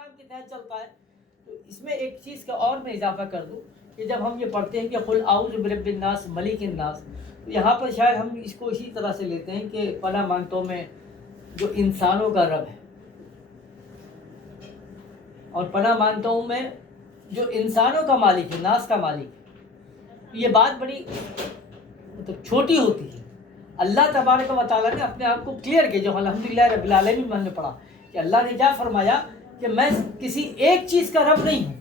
نظام کے تحت چلتا ہے. تو اس میں ایک چیز کا اور میں اضافہ کر دوں کہ جب ہم یہ پڑھتے ہیں کہ قل اعوذ برب الناس ملک الناس، تو یہاں پر شاید ہم اس کو اسی طرح سے لیتے ہیں کہ پناہ مانگتا ہوں میں جو انسانوں کا رب ہے، اور پناہ مانگتا ہوں میں جو انسانوں کا مالک ہے، ناس کا مالک ہے. یہ بات بڑی مطلب چھوٹی ہوتی ہے. اللہ تبارک و تعالیٰ نے اپنے آپ کو کلیئر کیا، جو الحمدللہ رب العالمین میں ہم نے پڑھا کہ اللہ نے کیا فرمایا کہ میں کسی ایک چیز کا رب نہیں ہوں،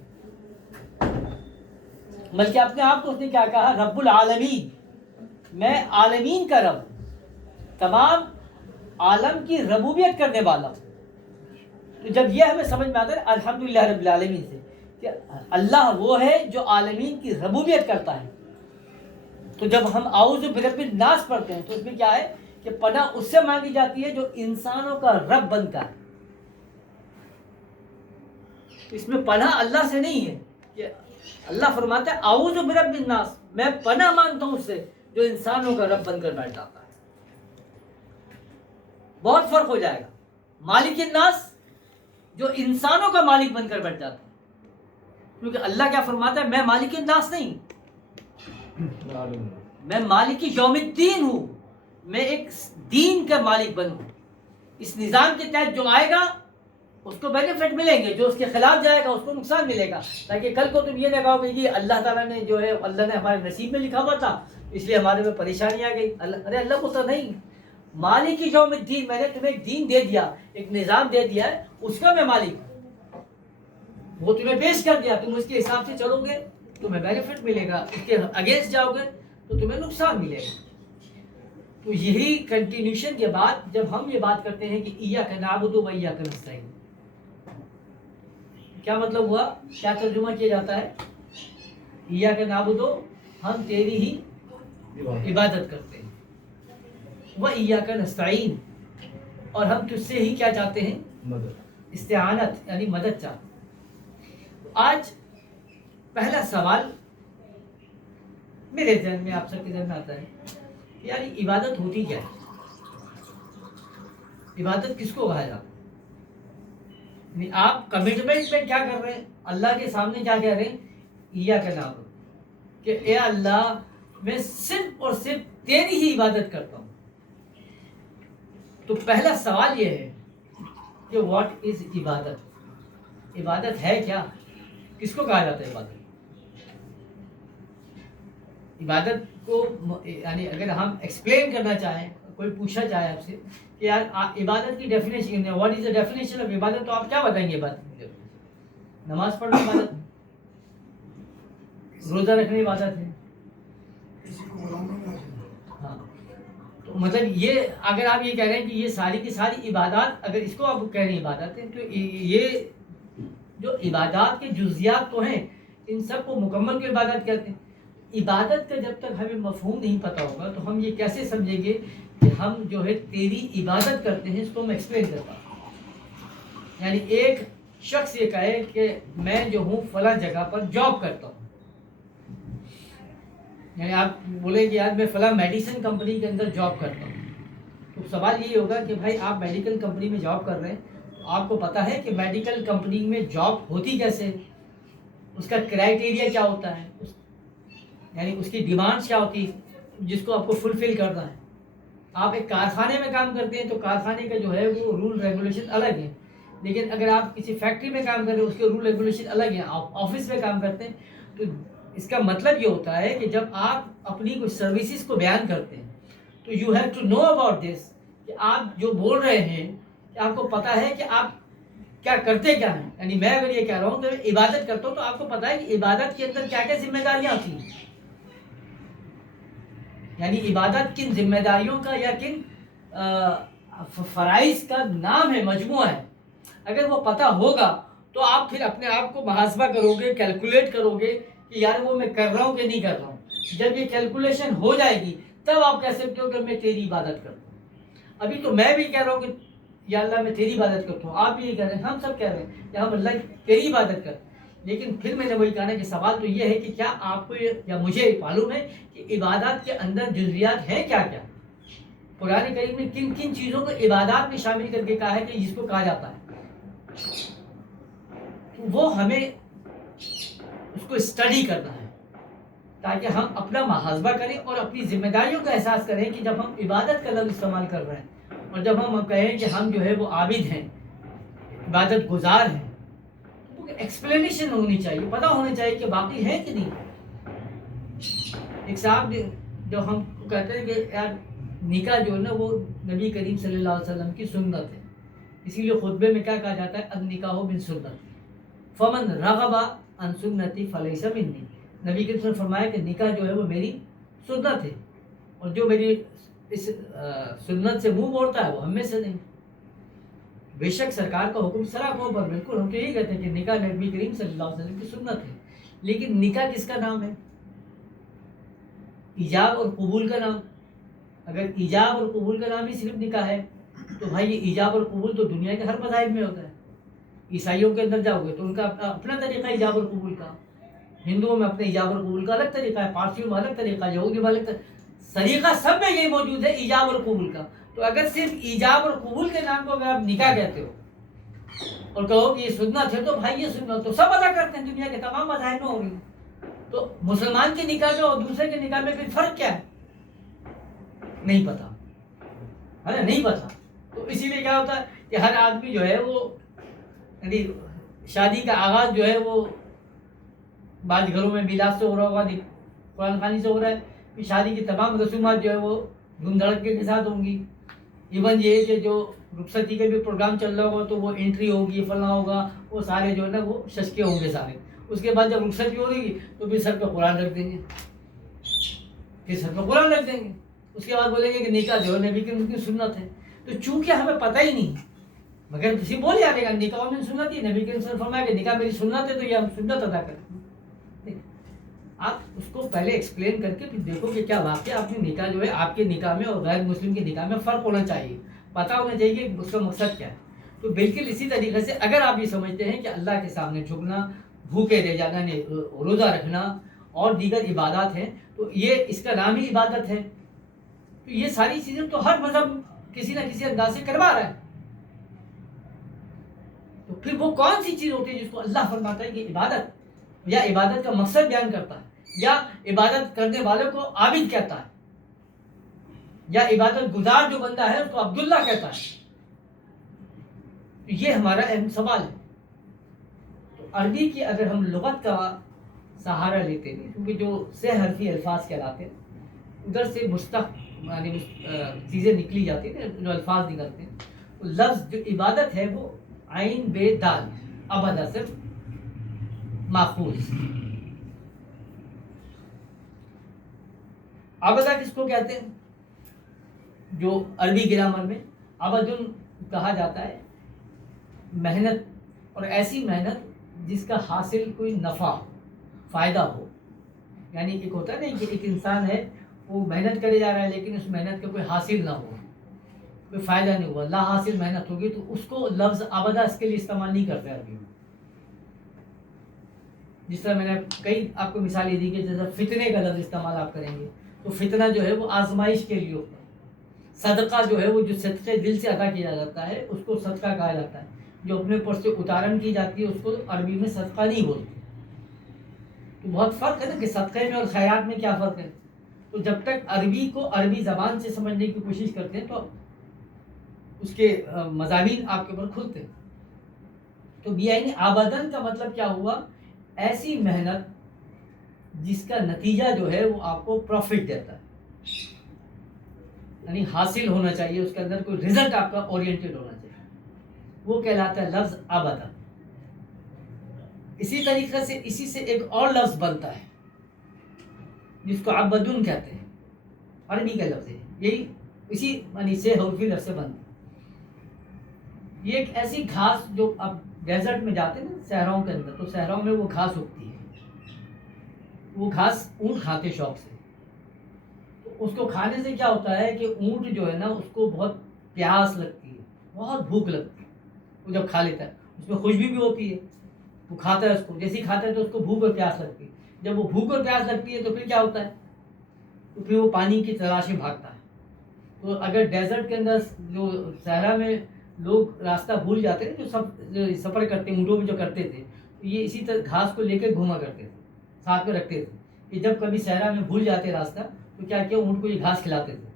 بلکہ اپنے آپ کو اس نے کیا کہا، رب العالمین، میں عالمین کا رب ہوں، تمام عالم کی ربوبیت کرنے والا ہوں. تو جب یہ ہمیں سمجھ میں آتا ہے الحمدللہ رب العالمین سے کہ اللہ وہ ہے جو عالمین کی ربوبیت کرتا ہے، تو جب ہم اعوذ برب الناس پڑھتے ہیں تو اس میں کیا ہے کہ پناہ اس سے مانگی جاتی ہے جو انسانوں کا رب بنتا ہے. اس میں پناہ اللہ سے نہیں ہے کہ اللہ فرماتا ہے اعوذ برب الناس، میں پناہ مانگتا ہوں اس سے جو انسانوں کا رب بن کر بیٹھ جاتا ہے. بہت فرق ہو جائے گا. مالک الناس جو انسانوں کا مالک بن کر بیٹھ جاتا ہے، کیونکہ اللہ کیا فرماتا ہے، میں مالک الناس نہیں، میں مالک یوم الدین ہوں، میں ایک دین کا مالک بنوں. اس نظام کے تحت جو آئے گا اس کو بینیفٹ ملیں گے، جو اس کے خلاف جائے گا اس کو نقصان ملے گا، تاکہ کل کو تم یہ نہ کہو کہ یہ اللہ تعالیٰ نے جو ہے اللہ نے ہمارے نصیب میں لکھا ہوا تھا اس لیے ہمارے میں پریشانی آ گئی. ارے اللہ کو تو نہیں، مالک یوم الدین، میں نے تمہیں ایک دین دے دیا، ایک نظام دے دیا ہے، اس کا میں مالک ہوں. وہ تمہیں پیش کر دیا، تم اس کے حساب سے چلو گے تمہیں بینیفٹ ملے گا، اس کے اگینسٹ جاؤ گے تو تمہیں نقصان ملے گا. تو یہی کنٹینیوشن کے بعد جب ہم یہ بات کرتے ہیں کہ ایاک نعبد و ایاک نستعین، کیا مطلب ہوا، کیا ترجمہ کیا جاتا ہے؟ ایاک نعبد، ہم تیری ہی عبادت کرتے ہیں، و ایاک نستعین، اور ہم تجھ سے ہی کیا چاہتے ہیں، استعانت یعنی مدد چاہتے ہیں. آج پہلا سوال میرے ذہن میں آپ سب کے ذہن میں آتا ہے کہ یعنی عبادت ہوتی کیا ہے؟ عبادت کس کو کہا جاتا ہے؟ یعنی آپ کمٹمنٹ میں کیا کر رہے ہیں، اللہ کے سامنے کیا کہہ رہے ہیں، ایاک نعبد، کہ اے اللہ میں صرف اور صرف تیری ہی عبادت کرتا ہوں. تو پہلا سوال یہ ہے کہ واٹ از عبادت؟ عبادت ہے کیا؟ کس کو کہا جاتا ہے عبادت؟ عبادت کو یعنی اگر ہم ایکسپلین کرنا چاہیں، کوئی پوچھا جائے آپ سے کہ یار عبادت کی ڈیفینیشن ہے، what is the definition of عبادت، تو آپ کیا بتائیں گے عبادت کی ڈیفینیشن؟ نماز پڑھنا عبادت ہے، روزہ رکھنا عبادت ہے. ہاں، تو مطلب یہ اگر آپ یہ کہہ رہے ہیں کہ یہ ساری کی ساری عبادات، اگر اس کو آپ کہہ رہے ہیں عبادت ہے، تو یہ جو عبادات کے جزیات تو ہیں ان سب کو مکمل کو عبادت کہتے ہیں. عبادت کا جب تک ہمیں مفہوم نہیں پتہ ہوگا تو ہم یہ کیسے سمجھیں گے کہ ہم جو ہے تیری عبادت کرتے ہیں. اس کو میں ایکسپلین کرتا ہوں. یعنی ایک شخص یہ کہے کہ میں جو ہوں فلاں جگہ پر جاب کرتا ہوں، یعنی آپ بولیں کہ یار میں فلاں میڈیسن کمپنی کے اندر جاب کرتا ہوں، تو سوال یہی ہوگا کہ بھائی آپ میڈیکل کمپنی میں جاب کر رہے ہیں، آپ کو پتہ ہے کہ میڈیکل کمپنی میں جاب ہوتی کیسے، اس کا کرائٹیریا کیا ہوتا ہے، یعنی اس کی ڈیمانڈس کیا ہوتی ہے جس کو آپ کو فلفل کرنا ہے. آپ ایک کارخانے میں کام کرتے ہیں تو کارخانے کا جو ہے وہ رول ریگولیشن الگ ہے، لیکن اگر آپ کسی فیکٹری میں کام کر رہے ہیں اس کے رول ریگولیشن الگ ہیں. آپ آفس میں کام کرتے ہیں تو اس کا مطلب یہ ہوتا ہے کہ جب آپ اپنی کچھ سروسز کو بیان کرتے ہیں تو you have to know about this, کہ آپ جو بول رہے ہیں کہ آپ کو پتہ ہے کہ آپ کیا کرتے کیا ہیں. یعنی میں اگر یہ کہہ رہا ہوں کہ میں عبادت کرتا ہوں تو آپ کو پتہ ہے کہ عبادت کے اندر کیا کیا ذمہ داریاں ہوتی ہیں، یعنی عبادت کن ذمہ داریوں کا یا کن فرائض کا نام ہے، مجموعہ ہے. اگر وہ پتہ ہوگا تو آپ پھر اپنے آپ کو محاسبہ کرو گے، کیلکولیٹ کرو گے کہ یار وہ میں کر رہا ہوں کہ نہیں کر رہا ہوں. جب یہ کیلکولیشن ہو جائے گی تب آپ کہہ سکتے ہو کہ میں تیری عبادت کرتا ہوں. ابھی تو میں بھی کہہ رہا ہوں کہ یا اللہ میں تیری عبادت کرتا ہوں، آپ بھی یہ کہہ رہے ہیں، ہم سب کہہ رہے ہیں کہ ہم اللہ تیری عبادت کرتے ہیں. لیکن پھر میں نے وہی کہا کہ سوال تو یہ ہے کہ کیا آپ کو یا مجھے معلوم ہے کہ عبادات کے اندر جزویات ہیں کیا کیا؟ قرآن کریم نے کن کن چیزوں کو عبادات میں شامل کر کے کہا ہے کہ جس کو کہا جاتا ہے؟ تو وہ ہمیں اس کو اسٹڈی کرنا ہے تاکہ ہم اپنا محاسبہ کریں اور اپنی ذمہ داریوں کا احساس کریں کہ جب ہم عبادت کا لفظ استعمال کر رہے ہیں اور جب ہم کہیں کہ ہم جو ہے وہ عابد ہیں، عبادت گزار ہیں، تو ایکسپلینیشن ہونی چاہیے، پتہ ہونا چاہیے کہ باقی ہے کہ نہیں۔ ایک صاحب جو ہم کہتے ہیں کہ یار نکاح جو ہے نا وہ نبی کریم صلی اللہ علیہ وسلم کی سنت ہے، اسی لیے خطبے میں کیا کہا جاتا ہے، النکاح من سنت فمن رغب عن سنتی فلیس منی۔ نبی کریم نے فرمایا کہ نکاح جو ہے وہ میری سنت ہے، اور جو میری اس سنت سے منہ موڑتا ہے وہ ہم میں سے نہیں۔ بے شک سرکار کا حکم سراخوں پر، بالکل ہم تو یہی کہتے ہیں کہ نکاح نبی کریم صلی اللہ علیہ وسلم کی سنت ہے، لیکن نکاح کس کا نام ہے؟ ایجاب اور قبول کا نام۔ اگر ایجاب اور قبول کا نام ہی صرف نکاح ہے تو بھائی یہ ایجاب اور قبول تو دنیا کے ہر مذاہب میں ہوتا ہے۔ عیسائیوں کے اندر جاؤ گے تو ان کا اپنا طریقہ ہے ایجاب اور قبول کا، ہندوؤں میں اپنے ایجاب اور قبول کا الگ طریقہ ہے، پارسیوں میں الگ طریقہ ہے، یہودی میں الگ طریقہ، سب میں یہی موجود ہے ایجاب اور قبول کا۔ تو اگر صرف ایجاب اور قبول کے نام کو اگر آپ نکاح کہتے ہو اور کہو کہ یہ سنت ہے، تو بھائی یہ سنت تو سب ادا کرتے ہیں، دنیا کے تمام مذاہب میں ہو رہی ہے، تو مسلمان کے نکاح میں اور دوسرے کے نکاح میں پھر فرق کیا ہے؟ نہیں پتا ہے نا، نہیں پتا۔ تو اسی لیے کیا ہوتا ہے کہ ہر آدمی جو ہے وہ یعنی شادی کا آغاز جو ہے وہ بعض گھروں میں میلاد سے ہو رہا ہوگا، قرآن خوانی سے ہو رہا ہے، کہ شادی کی تمام رسومات جو ہے وہ دھوم دھڑکے کے ساتھ ہوں گی۔ ایون یہ کہ جو رخصتی کا بھی پروگرام چل رہا ہوگا تو وہ انٹری ہوگی، فلاں ہوگا، وہ سارے جو ہے نا وہ ششکے ہوں گے سارے۔ اس کے بعد جب رخصتی ہو رہی تو پھر سر پہ قرآن رکھ دیں گے، پھر سر پہ قرآن رکھ دیں گے، اس کے بعد بولیں گے کہ نکاح جو ہے نبی کی ان کی سنت ہے۔ تو چونکہ ہمیں پتہ ہی نہیں، مگر کسی بول جانے گا نکاح میں سنت ہی، نبی کے فرمایا کہ نکاح میری سنت ہے تو یہ ہم سنت ادا کریں۔ آپ اس کو پہلے ایکسپلین کر کے پھر دیکھو کہ کیا واقعہ آپ نے نکاح جو ہے آپ کے نکاح میں اور غیر مسلم کے نکاح میں فرق ہونا چاہیے، پتہ ہونا چاہیے کہ اس کا مقصد کیا ہے۔ تو بالکل اسی طریقے سے اگر آپ یہ سمجھتے ہیں کہ اللہ کے سامنے جھکنا، بھوکے رہ جانا، روزہ رکھنا اور دیگر عبادات ہیں، تو یہ اس کا نام ہی عبادت ہے، تو یہ ساری چیزیں تو ہر مذہب کسی نہ کسی انداز سے کروا رہا ہے۔ تو پھر وہ کون سی چیز ہوتی ہے جس کو اللہ فرماتا ہے کہ عبادت، یا عبادت کا مقصد بیان کرتا ہے، یا عبادت کرنے والوں کو عابد کہتا ہے، یا عبادت گزار جو بندہ ہے اس کو عبداللہ کہتا ہے؟ تو یہ ہمارا اہم سوال ہے۔ تو عربی کی اگر ہم لغت کا سہارا لیتے ہیں، کیونکہ جو سے حرفی الفاظ کہلاتے ہیں، ادھر سے مستق یعنی چیزیں نکلی جاتی ہیں، جو الفاظ نکلتے ہیں، تو لفظ جو عبادت ہے وہ عین بے دال عبادہ سے ماخوذ۔ عبدہ کس کو کہتے ہیں؟ جو عربی گرامر میں عبدن کہا جاتا ہے محنت، اور ایسی محنت جس کا حاصل کوئی نفع فائدہ ہو، یعنی ایک ہوتا ہے نا کہ ایک انسان ہے وہ محنت کرے جا رہا ہے لیکن اس محنت کا کوئی حاصل نہ ہو، کوئی فائدہ نہیں ہوا، لا حاصل محنت ہوگی، تو اس کو لفظ عبدہ اس کے لیے استعمال نہیں کرتے عربی میں۔ جس طرح میں نے کئی آپ کو مثال یہ دی کہ جیسے فتنے کا لفظ استعمال آپ کریں گے تو فتنہ جو ہے وہ آزمائش کے لیے ہوتا ہے، صدقہ جو ہے وہ جو صدقے دل سے ادا کیا جاتا ہے اس کو صدقہ کہا جاتا ہے، جو اپنے پر سے اتارن کی جاتی ہے اس کو عربی میں صدقہ نہیں بولتے۔ تو بہت فرق ہے نا کہ صدقے میں اور خیرات میں کیا فرق ہے۔ تو جب تک عربی کو عربی زبان سے سمجھنے کی کوشش کرتے ہیں تو اس کے مضامین آپ کے اوپر کھلتے ہیں۔ تو بیعین آبادن کا مطلب کیا ہوا؟ ایسی محنت جس کا نتیجہ جو ہے وہ آپ کو پروفٹ دیتا ہے، یعنی حاصل ہونا چاہیے، اس کے اندر کوئی رزلٹ آپ کا اورینٹڈ ہونا چاہیے، وہ کہلاتا ہے لفظ عبدہ۔ اسی طریقے سے اسی سے ایک اور لفظ بنتا ہے جس کو عبدن کہتے ہیں، عربی کا لفظ ہے، یہی اسی یعنی سے حرفی لفظ سے بنتا ہے۔ یہ ایک ایسی گھاس جو اب ڈیزرٹ میں جاتے ہیں نا صحراؤں کے اندر، تو صحراؤں میں وہ گھاس اگتی ہے، وہ گھاس اونٹ کھاتے شوق سے، تو اس کو کھانے سے کیا ہوتا ہے کہ اونٹ جو ہے نا اس کو بہت پیاس لگتی ہے، بہت بھوک لگتی ہے، وہ جب کھا لیتا ہے اس میں خوشبو بھی ہوتی ہے، وہ کھاتا ہے، اس کو جیسے ہی کھاتا ہے تو اس کو بھوک اور پیاس لگتی ہے، جب وہ بھوک اور پیاس لگتی ہے تو پھر کیا ہوتا ہے، تو پھر وہ پانی کی تلاش میں بھاگتا ہے۔ تو اگر ڈیزرٹ کے اندر جو صحرا میں لوگ راستہ بھول جاتے ہیں، جو سفر کرتے ہیں اونٹوں میں جو کرتے تھے، یہ اسی طرح گھاس کو لے کے گھوما کرتے تھے، ساتھ میں رکھتے تھے کہ جب کبھی صحرا میں بھول جاتے راستہ تو کیا کیا اونٹ کو یہ گھاس کھلاتے تھے.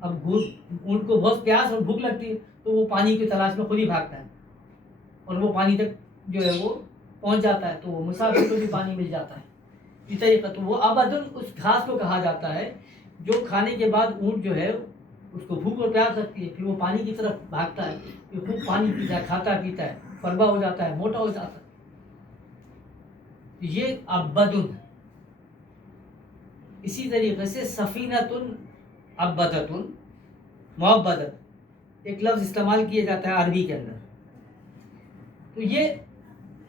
اب اونٹ کو بہت پیاس اور بھوک لگتی ہے تو وہ پانی کی تلاش میں خود ہی بھاگتا ہے اور وہ پانی تک جو ہے وہ پہنچ جاتا ہے، تو وہ مسافر کو بھی پانی مل جاتا ہے. اس طریقہ تو وہ ابدن اس گھاس کو کہا جاتا ہے جو کھانے کے بعد اونٹ جو ہے اس کو بھوک اور پیاس لگتی ہے، پھر وہ پانی کی طرف بھاگتا ہے، پھر خوب پانی پیتا ہے، کھاتا پیتا ہے، فربا ہو جاتا ہے، موٹا ہو جاتا ہے. یہ ابدن. اسی طریقے سے سفینتن ابدتن معبدت ایک لفظ استعمال کیا جاتا ہے عربی کے اندر. تو یہ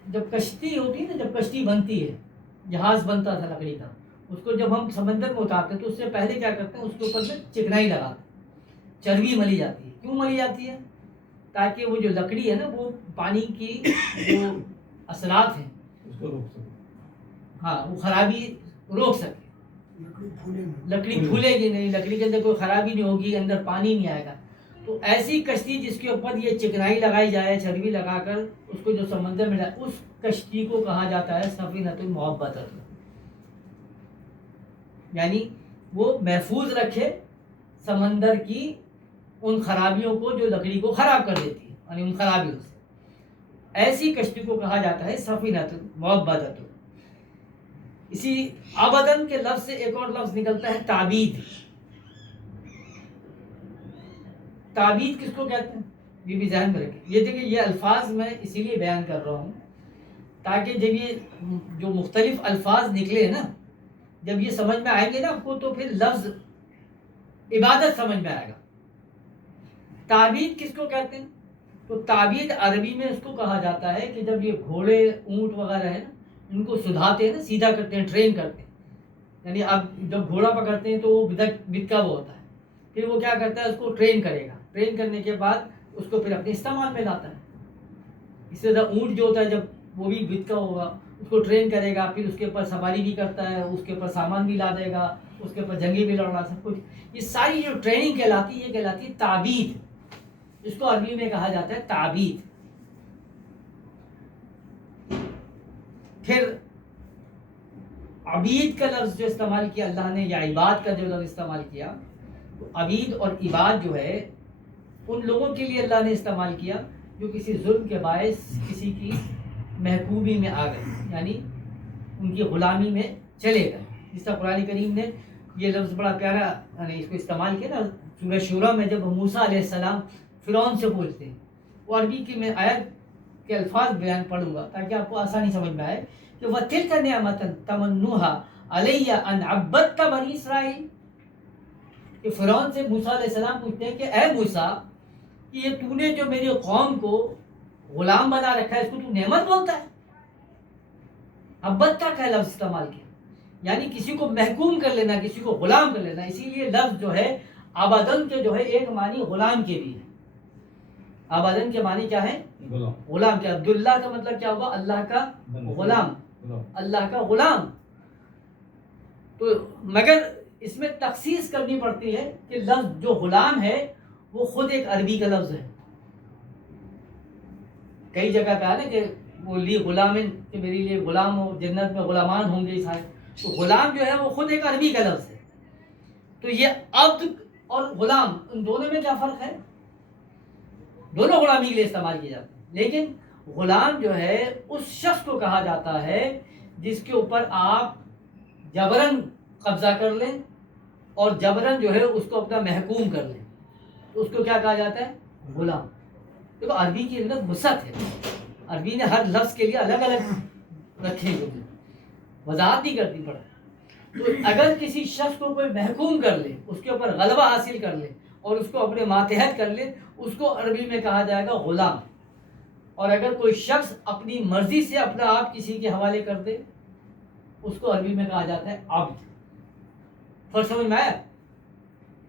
جب کشتی ہوتی ہے نا، جب کشتی بنتی ہے، جہاز بنتا تھا لکڑی کا، اس کو جب ہم سمندر میں اتارتے ہیں تو اس سے پہلے کیا کرتے ہیں، اس کے اوپر سے چکنائی لگاتے ہیں، چربی ملی جاتی ہے. کیوں ملی جاتی ہے؟ تاکہ وہ جو لکڑی ہے نا وہ پانی کی جو اثرات ہیں اس کو روک سکے، ہاں وہ خرابی روک سکے. لکڑی پھولے گی نہیں، لکڑی کے اندر کوئی خرابی نہیں ہوگی، اندر پانی نہیں آئے گا. تو ایسی کشتی جس کے اوپر یہ چکنائی لگائی جائے، چربی لگا کر اس کو جو سمندر میں اس کشتی کو کہا جاتا ہے سفینۃ المعبدۃ. یعنی وہ محفوظ رکھے سمندر کی ان خرابیوں کو جو لکڑی کو خراب کر دیتی ہے، یعنی ان خرابیوں سے. ایسی کشتی کو کہا جاتا ہے سفینۃ المعبدۃ. اسی ابدن کے لفظ سے ایک اور لفظ نکلتا ہے تعبید. تعبید کس کو کہتے ہیں یہ بھی ذہن میں رکھیں. یہ دیکھیں یہ الفاظ میں اسی لیے بیان کر رہا ہوں تاکہ جب یہ جو مختلف الفاظ نکلے نا، جب یہ سمجھ میں آئیں گے نا آپ کو تو پھر لفظ عبادت سمجھ میں آئے گا. تعبید کس کو کہتے ہیں؟ تو تعبید عربی میں اس کو کہا جاتا ہے کہ جب یہ گھوڑے اونٹ وغیرہ ہے نا، ان کو سدھاتے ہیں نا، سیدھا کرتے ہیں، ٹرین کرتے ہیں. یعنی اب جب گھوڑا پکڑتے ہیں تو وہ بدکا وہ ہوتا ہے، پھر وہ کیا کرتا ہے اس کو ٹرین کرے گا، ٹرین کرنے کے بعد اس کو پھر اپنے استعمال میں لاتا ہے. اسی طرح اونٹ جو ہوتا ہے جب وہ بھی بدکا ہوگا اس کو ٹرین کرے گا، پھر اس کے اوپر سواری بھی کرتا ہے، اس کے اوپر سامان بھی لا دے گا، اس کے اوپر جنگی بھی لڑنا، سب کچھ. یہ ساری جو ٹریننگ کہلاتی ہے یہ کہلاتی ہے تعبید. اس کو عربی میں کہا جاتا ہے تعبید. پھر عبید کا لفظ جو استعمال کیا اللہ نے، یا عباد کا جو لفظ استعمال کیا، تو عبید اور عباد جو ہے ان لوگوں کے لیے اللہ نے استعمال کیا جو کسی ظلم کے باعث کسی کی محکومی میں آ گئے، یعنی ان کی غلامی میں چلے گئے. جس طرح قرآن کریم نے یہ لفظ بڑا پیارا یعنی اس کو استعمال کیا نا سورہ شورا میں، جب موسیٰ علیہ السلام فرعون سے پوچھتے ہیں. وہ عربی کی میں آیت کے الفاظ بیان پڑھوں گا تاکہ آپ کو آسانی سمجھ میں آئے کہ وَتِلْكَ نِعْمَةً تَمَنُّوهَا عَلَيَّ أَنْ عَبَّدْتَ بَنِي اسرائیل. کہ فرعون سے موسیٰ علیہ السلام پوچھتے ہیں کہ اے موسیٰ، کہ یہ تو نے جو میری قوم کو غلام بنا رکھا ہے اس کو تو نعمت بولتا ہے؟ عبدتا کا لفظ استعمال کیا، یعنی کسی کو محکوم کر لینا، کسی کو غلام کر لینا. اسی لیے لفظ جو ہے عبدن کے جو ہے ایک معنی غلام کے بھی ہے. عبدن کے معنی کیا ہے؟ غلام. کیا عبداللہ کا مطلب کیا ہوگا؟ اللہ کا غلام، اللہ کا غلام. تو مگر اس میں تخصیص کرنی پڑتی ہے کہ لفظ جو غلام ہے وہ خود ایک عربی کا لفظ ہے. کئی جگہ پہ ہے نا کہ وہ لی غلام، کہ میرے لیے غلام ہو، جنت میں غلامان ہوں گے سارے. تو غلام جو ہے وہ خود ایک عربی کا لفظ ہے. تو یہ عبد اور غلام ان دونوں میں کیا فرق ہے؟ دونوں غلامی کے لیے استعمال کیے جاتے ہیں، لیکن غلام جو ہے اس شخص کو کہا جاتا ہے جس کے اوپر آپ جبرن قبضہ کر لیں اور جبرن جو ہے اس کو اپنا محکوم کر لیں، تو اس کو کیا کہا جاتا ہے؟ غلام. دیکھو عربی کی اندر وسعت ہے، عربی نے ہر لفظ کے لیے الگ الگ رکھے ہیں، وضاحت نہیں کرتی پڑا. تو اگر کسی شخص کو کوئی محکوم کر لے، اس کے اوپر غلبہ حاصل کر لے اور اس کو اپنے ماتحت کر لے، اس کو عربی میں کہا جائے گا غلام. اور اگر کوئی شخص اپنی مرضی سے اپنا آپ کسی کے حوالے کر دے اس کو عربی میں کہا جاتا ہے عبد. فرق سمجھ میں آیا؟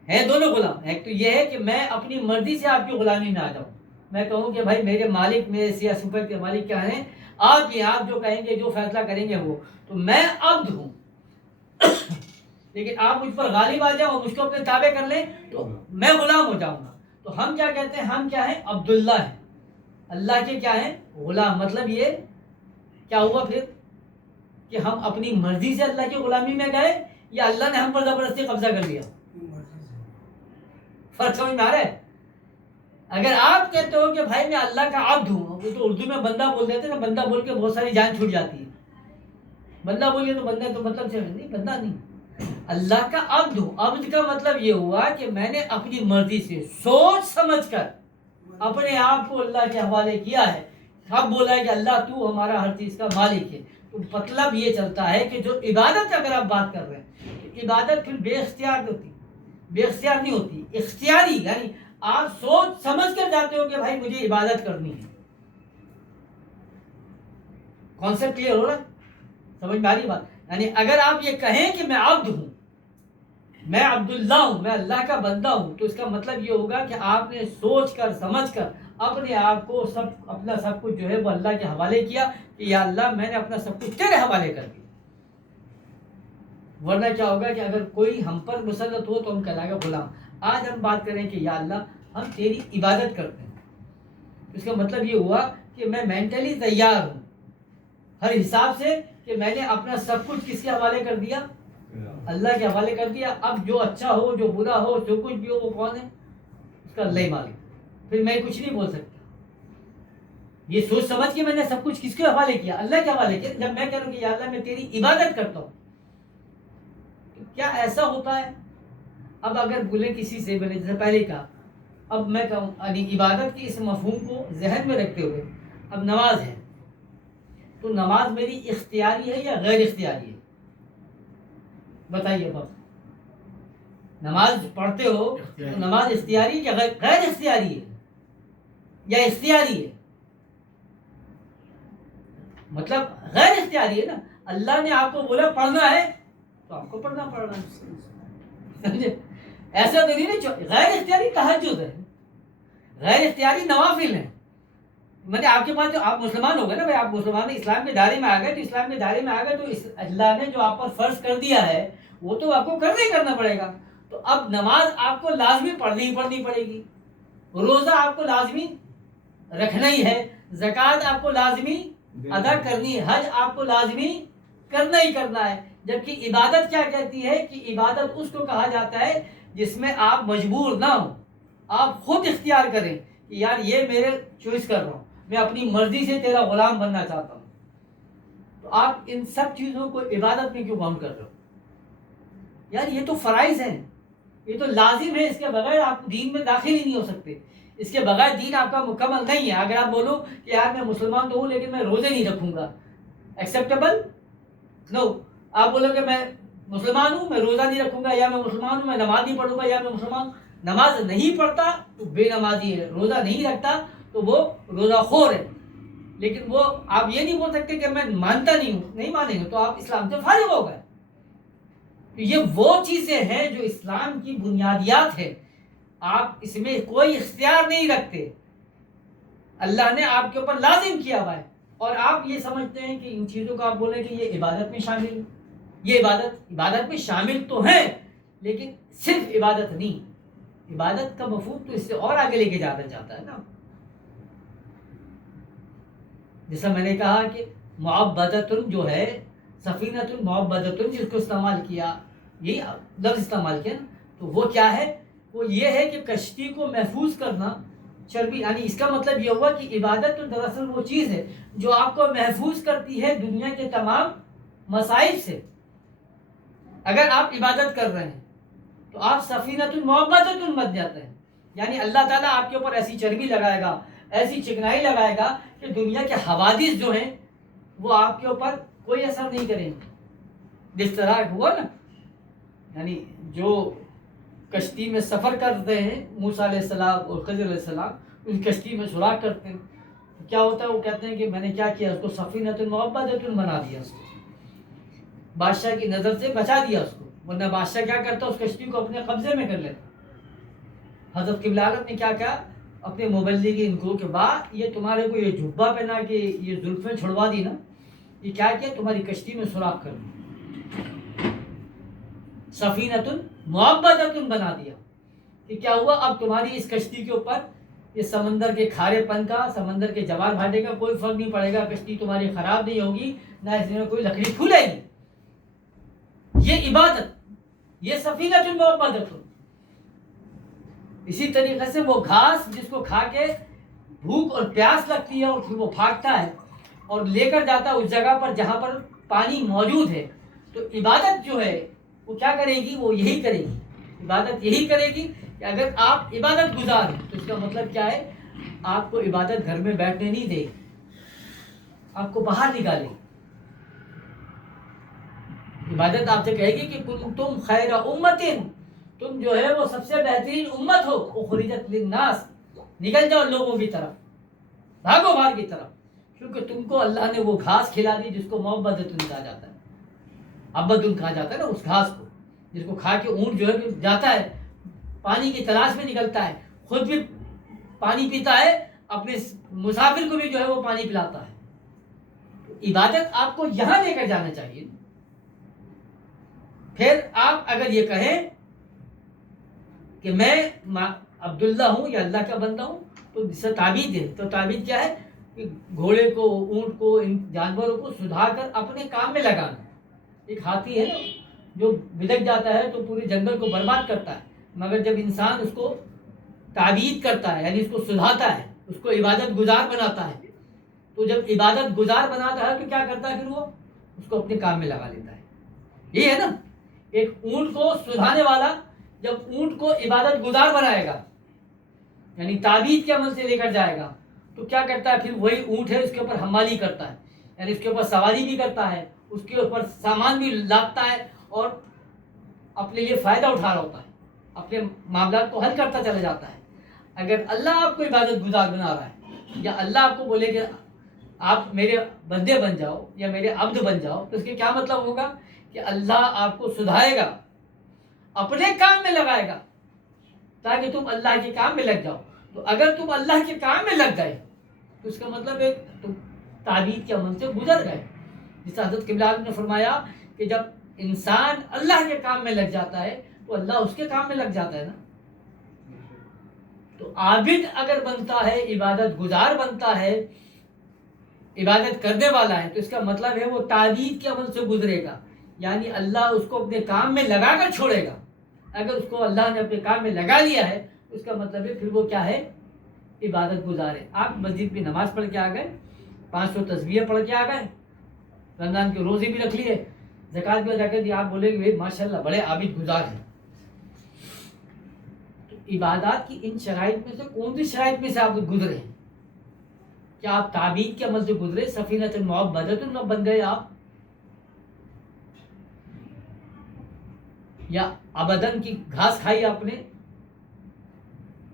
ہے دونوں غلام. ایک تو یہ ہے کہ میں اپنی مرضی سے آپ کی غلامی میں آ جاؤں، میں کہوں کہ بھائی میرے مالک، میرے سیاہ سپر کے مالک کیا ہیں؟ آپ ہی، آپ جو کہیں گے، جو فیصلہ کریں گے وہ، تو میں عبد ہوں. لیکن آپ مجھ پر غالب آ جاؤ اور مجھ کو اپنے تابع کر لیں تو میں غلام ہو جاؤں گا. تو ہم کیا کہتے ہیں؟ ہم کیا ہیں؟ عبداللہ ہیں. اللہ کے کیا ہیں؟ غلام. مطلب یہ کیا ہوا پھر کہ ہم اپنی مرضی سے اللہ کی غلامی میں گئے یا اللہ نے ہم پر زبردستی قبضہ کر لیا؟ فرق سمجھ میں آ رہا ہے؟ اگر آپ کہتے ہو کہ بھائی میں اللہ کا عبد ہوں، وہ تو اردو میں بندہ بول دیتے نا، بندہ بول کے بہت ساری جان چھوٹ جاتی ہے. بندہ بولیے تو بندہ تو مطلب سے نہیں، بندہ نہیں، اللہ کا عبد ہوں. عبد کا مطلب یہ ہوا کہ میں نے اپنی مرضی سے سوچ سمجھ کر اپنے آپ کو اللہ کے حوالے کیا ہے. اب بولا ہے کہ اللہ تو ہمارا ہر چیز کا مالک ہے. تو مطلب یہ چلتا ہے کہ جو عبادت اگر آپ بات کر رہے ہیں تو عبادت پھر بے اختیار ہوتی، بے اختیار نہیں ہوتی، اختیاری، یعنی آپ سوچ سمجھ کر جاتے ہو کہ بھائی مجھے عبادت کرنی ہے. کانسیپٹ کلیئر ہو رہا ہے؟ سمجھ میں آ رہی بات؟ یعنی اگر آپ یہ کہیں کہ میں عبد ہوں، میں عبداللہ ہوں، میں اللہ کا بندہ ہوں، تو اس کا مطلب یہ ہوگا کہ آپ نے سوچ کر سمجھ کر اپنے آپ کو اپنا سب کچھ جو ہے وہ اللہ کے حوالے کیا کہ یا اللہ میں نے اپنا سب کچھ تیرے حوالے کر دیا. ورنہ کیا ہوگا کہ اگر کوئی ہم پر مسلط ہو تو ہم کہلائے گا غلام. آج ہم بات کریں کہ یا اللہ ہم تیری عبادت کرتے ہیں، اس کا مطلب یہ ہوا کہ میں مینٹلی تیار ہوں ہر حساب سے کہ میں نے اپنا سب کچھ کس کے حوالے کر دیا؟ اللہ کے حوالے کر دیا. اب جو اچھا ہو جو برا ہو جو کچھ بھی ہو وہ کون ہے؟ اس کا اللہ ہی مالک. پھر میں کچھ نہیں بول سکتا. یہ سوچ سمجھ کے میں نے سب کچھ کس کے حوالے کیا؟ اللہ کے حوالے کیا. جب میں کہہ رہا ہوں کہ یا اللہ میں تیری عبادت کرتا ہوں، تو کیا ایسا ہوتا ہے؟ اب اگر بولے کسی سے میں نے جیسے پہلے کہا، اب میں کہوں یعنی عبادت کے اس مفہوم کو ذہن میں رکھتے ہوئے اب نماز ہے، تو نماز میری اختیاری ہے یا غیر اختیاری ہے؟ بتائیے باب. نماز پڑھتے ہو تو نماز اختیاری یا غیر اختیاری ہے یا اختیاری ہے؟ مطلب غیر اختیاری ہے نا. اللہ نے آپ کو بولا پڑھنا ہے تو آپ کو پڑھنا پڑ رہا ہے. سمجھے؟ ایسا تو نہیں نا. غیر اختیاری تہجد ہے، غیر اختیاری نوافل ہے. مطلب آپ کے پاس جو آپ مسلمان ہو گئے نا بھائی، آپ مسلمان اسلام کے دائرے میں آ گئے، تو اسلام کے دائرے میں آ گئے تو اللہ نے جو آپ پر فرض کر دیا ہے وہ تو آپ کو کرنا ہی کرنا پڑے گا. تو اب نماز آپ کو لازمی پڑھنی ہی پڑھنی پڑے گی، روزہ آپ کو لازمی رکھنا ہی ہے، زکوٰۃ آپ کو لازمی ادا کرنی ہے، حج آپ کو لازمی کرنا ہی کرنا ہے. جبکہ عبادت کیا کہتی ہے کہ عبادت اس کو کہا جاتا ہے جس میں آپ مجبور نہ ہوں، آپ خود اختیار کریں کہ یار یہ میرے چوائس کر رہا ہوں، میں اپنی مرضی سے تیرا غلام بننا چاہتا ہوں. تو آپ ان سب چیزوں کو عبادت میں کیوں کاؤنٹ کر رہے ہو؟ یار یہ تو فرائض ہیں، یہ تو لازم ہے، اس کے بغیر آپ دین میں داخل ہی نہیں ہو سکتے. اس کے بغیر دین آپ کا مکمل نہیں ہے. اگر آپ بولو کہ یار میں مسلمان تو ہوں لیکن میں روزے نہیں رکھوں گا، ایکسیپٹیبل؟ نو. آپ بولو کہ میں مسلمان ہوں میں روزہ نہیں رکھوں گا، یا میں مسلمان ہوں میں نماز نہیں پڑھوں گا، یا میں مسلمان نماز نہیں پڑھتا تو بے نمازی ہے، روزہ نہیں رکھتا تو وہ روزہ خور ہے. لیکن وہ آپ یہ نہیں بول سکتے کہ میں مانتا نہیں ہوں. نہیں مانیں گے تو آپ اسلام سے فارغ ہو گئے. یہ وہ چیزیں ہیں جو اسلام کی بنیادیات ہے، آپ اس میں کوئی اختیار نہیں رکھتے، اللہ نے آپ کے اوپر لازم کیا ہوا ہے. اور آپ یہ سمجھتے ہیں کہ ان چیزوں کو آپ بولیں کہ یہ عبادت میں شامل، یہ عبادت میں شامل تو ہے لیکن صرف عبادت نہیں. عبادت کا مفہوم تو اس سے اور آگے لے کے جانا چاہتا ہے نا. جیسا میں نے کہا کہ معبدتن جو ہے، سفینۃ المعبدتن جس کو استعمال کیا، یہی لفظ استعمال کیا نا، تو وہ کیا ہے؟ وہ یہ ہے کہ کشتی کو محفوظ کرنا چربی، یعنی اس کا مطلب یہ ہوا کہ عبادت تو دراصل وہ چیز ہے جو آپ کو محفوظ کرتی ہے دنیا کے تمام مصائب سے. اگر آپ عبادت کر رہے ہیں تو آپ سفینۃ المعبدۃ بن جاتے ہیں، یعنی اللہ تعالیٰ آپ کے اوپر ایسی چربی لگائے گا، ایسی چکنائی لگائے گا کہ دنیا کے حوادث جو ہیں وہ آپ کے اوپر کوئی اثر نہیں کریں گے. جس طرح ہوا نا، یعنی جو کشتی میں سفر کرتے ہیں موسیٰ علیہ السلام اور خضر علیہ السلام، اس کشتی میں سوراخ کرتے ہیں، کیا ہوتا ہے؟ وہ کہتے ہیں کہ میں نے کیا کیا، اس کو سفینۃ المعبدۃ بنا دیا، اس کو بادشاہ کی نظر سے بچا دیا اس کو. ورنہ بادشاہ کیا کرتا، اس کشتی کو اپنے قبضے میں کر لیتا. حضرت قبلہ اعظم نے کیا کہا اپنے مبلغین ان کو کہ واہ یہ تمہارے کو یہ جبہ پہنا کے یہ زلفیں چھڑوا دی نا، یہ کیا کیا تمہاری کشتی میں سوراخ کر دی، سفینۃ معبدۃ بنا دیا. کہ کیا ہوا؟ اب تمہاری اس کشتی کے اوپر یہ سمندر کے کھارے پن کا، سمندر کے جوار بھاٹے کا کوئی فرق نہیں پڑے گا، کشتی تمہاری خراب نہیں ہوگی، نہ اس میں کوئی لکڑی پھولے گی. یہ عبادت، یہ سفینہ المحبت. اسی طریقے سے وہ گھاس جس کو کھا کے بھوک اور پیاس لگتی ہے اور پھر وہ بھاگتا ہے اور لے کر جاتا ہے اس جگہ پر جہاں پر پانی موجود ہے. تو عبادت جو ہے وہ کیا کرے گی؟ وہ یہی کرے گی، عبادت یہی کرے گی کہ اگر آپ عبادت گزار ہیں تو اس کا مطلب کیا ہے؟ آپ کو عبادت گھر میں بیٹھنے نہیں دے، آپ کو باہر نکالے. عبادت آپ سے کہے گی کہ تم خیر امت، تم جو ہے وہ سب سے بہترین امت ہو، اخرجت للناس، نکل جاؤ لوگوں کی طرف، بھاگو باہر کی طرف. کیونکہ تم کو اللہ نے وہ گھاس کھلا دی جس کو محبتن کہا جاتا ہے، عبدن کہا جاتا ہے نا اس گھاس کو، جس کو کھا کے اونٹ جو ہے جاتا ہے پانی کی تلاش میں، نکلتا ہے، خود بھی پانی پیتا ہے، اپنے مسافر کو بھی جو ہے وہ پانی پلاتا ہے. عبادت آپ کو یہاں لے کر جانا چاہیے. پھر آپ اگر یہ کہیں کہ میں عبداللہ ہوں یا اللہ کا بندہ ہوں تو جس سے تعبید ہے، تو تعبید کیا ہے کہ گھوڑے کو، اونٹ کو، ان جانوروں کو سدھار کر اپنے کام میں لگانا. ایک ہاتھی ہے نا جو بلک جاتا ہے تو پورے جنگل کو برباد کرتا ہے، مگر جب انسان اس کو تعبید کرتا ہے یعنی اس کو سدھاتا ہے، اس کو عبادت گزار بناتا ہے، تو جب عبادت گزار بناتا ہے تو کیا کرتا ہے؟ پھر وہ اس کو اپنے کام میں لگا لیتا ہے. یہ ہے نا ایک اونٹ کو سدھانے والا جب اونٹ کو عبادت گزار بنائے گا یعنی تعبید کے عمل سے لے کر جائے گا تو کیا کرتا ہے؟ پھر وہی اونٹ ہے اس کے اوپر حمالی کرتا ہے، یعنی اس کے اوپر سواری بھی کرتا ہے، اس کے اوپر سامان بھی لادتا ہے اور اپنے لیے فائدہ اٹھا رہا ہوتا ہے، اپنے معاملات کو حل کرتا چلا جاتا ہے. اگر اللہ آپ کو عبادت گزار بنا رہا ہے یا اللہ آپ کو بولے کہ آپ میرے بندے بن جاؤ یا میرے عبد بن جاؤ تو اس کے کیا مطلب ہوگا کہ اللہ آپ کو سدھائے گا، اپنے کام میں لگائے گا تاکہ تم اللہ کے کام میں لگ جاؤ. تو اگر تم اللہ کے کام میں لگ گئے تو اس کا مطلب ہے تم تعبید کے عمل سے گزر گئے. جس حضرت قبلہ نے فرمایا کہ جب انسان اللہ کے کام میں لگ جاتا ہے تو اللہ اس کے کام میں لگ جاتا ہے نا. تو عابد اگر بنتا ہے، عبادت گزار بنتا ہے، عبادت کرنے والا ہے تو اس کا مطلب ہے وہ تعبید کے عمل سے گزرے گا، یعنی اللہ اس کو اپنے کام میں لگا کر چھوڑے گا. اگر اس کو اللہ نے اپنے کام میں لگا لیا ہے اس کا مطلب ہے پھر وہ کیا ہے؟ عبادت گزار ہے. آپ مسجد میں نماز پڑھ کے آ گئے، 500 تسبیح پڑھ کے آ گئے، رمضان کے روزے بھی رکھ لیے، زکوٰۃ بھی ادا کر دی، آپ بولے کہ ماشاء اللہ بڑے عابد گزار ہیں. تو عبادات کی ان شرائط میں سے کون سی شرائط میں سے آپ گزرے ہیں؟ کیا آپ تعبید کے عمل سے گزرے، سفینۃ المحبت میں بن گئے آپ، یا ابدن کی گھاس کھائی آپ نے؟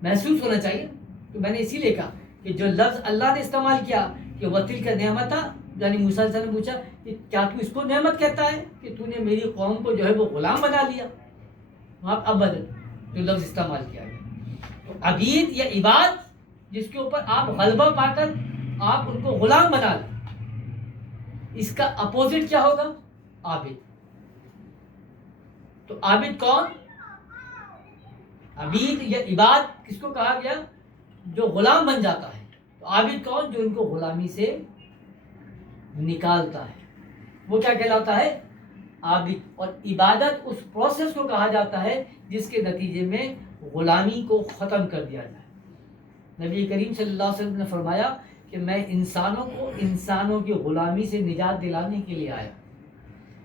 محسوس ہونا چاہیے. تو میں نے اسی لیے کہا کہ جو لفظ اللہ نے استعمال کیا کہ وطل کا نعمت، یعنی موسیٰ علیہ السلام نے پوچھا کہ کیا تو اس کو نعمت کہتا ہے کہ تو نے میری قوم کو جو ہے وہ غلام بنا لیا؟ وہاں ابدن جو لفظ استعمال کیا گیا. تو عبید یا عباد جس کے اوپر آپ غلبہ پا کر آپ ان کو غلام بنا لیں، اس کا اپوزٹ کیا ہوگا؟ عابد. تو عابد کون؟ عبید یا عباد کس کو کہا گیا؟ جو غلام بن جاتا ہے. تو عابد کون؟ جو ان کو غلامی سے نکالتا ہے، وہ کیا کہلاتا ہے؟ عابد. اور عبادت اس پروسیس کو کہا جاتا ہے جس کے نتیجے میں غلامی کو ختم کر دیا جائے. نبی کریم صلی اللہ علیہ وسلم نے فرمایا کہ میں انسانوں کو انسانوں کی غلامی سے نجات دلانے کے لیے آیا.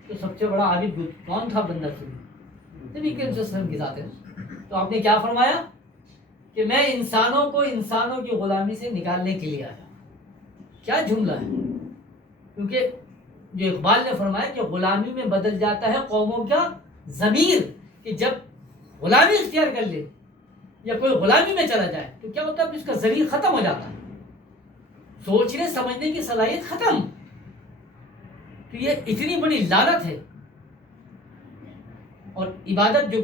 تو سب سے بڑا عابد کون تھا بندہ سے؟ نبی کریم صلی اللہ علیہ وسلم کی ذات ہے. تو آپ نے کیا فرمایا کہ میں انسانوں کو انسانوں کی غلامی سے نکالنے کے لیے آیا. کیا جملہ ہے! کیونکہ جو اقبال نے فرمایا کہ غلامی میں بدل جاتا ہے قوموں کا ضمیر، کہ جب غلامی اختیار کر لے یا کوئی غلامی میں چلا جائے تو کیا ہوتا ہے؟ اس کا ضمیر ختم ہو جاتا ہے، سوچنے سمجھنے کی صلاحیت ختم. تو یہ اتنی بڑی لعنت ہے. اور عبادت جو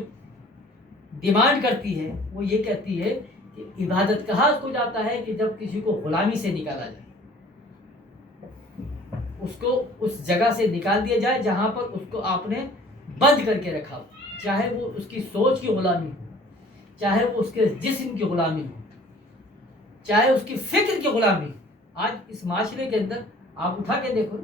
ڈیمانڈ کرتی ہے وہ یہ کہتی ہے کہ عبادت کہاں ہو جاتا ہے کہ جب کسی کو غلامی سے نکالا جائے، اس کو اس جگہ سے نکال دیا جائے جہاں پر اس کو آپ نے بند کر کے رکھا ہو، چاہے وہ اس کی سوچ کی غلامی ہو، چاہے وہ اس کے جسم کی غلامی ہو. چاہے اس کی فکر کی غلامی. آج اس معاشرے کے اندر آپ اٹھا کے دیکھو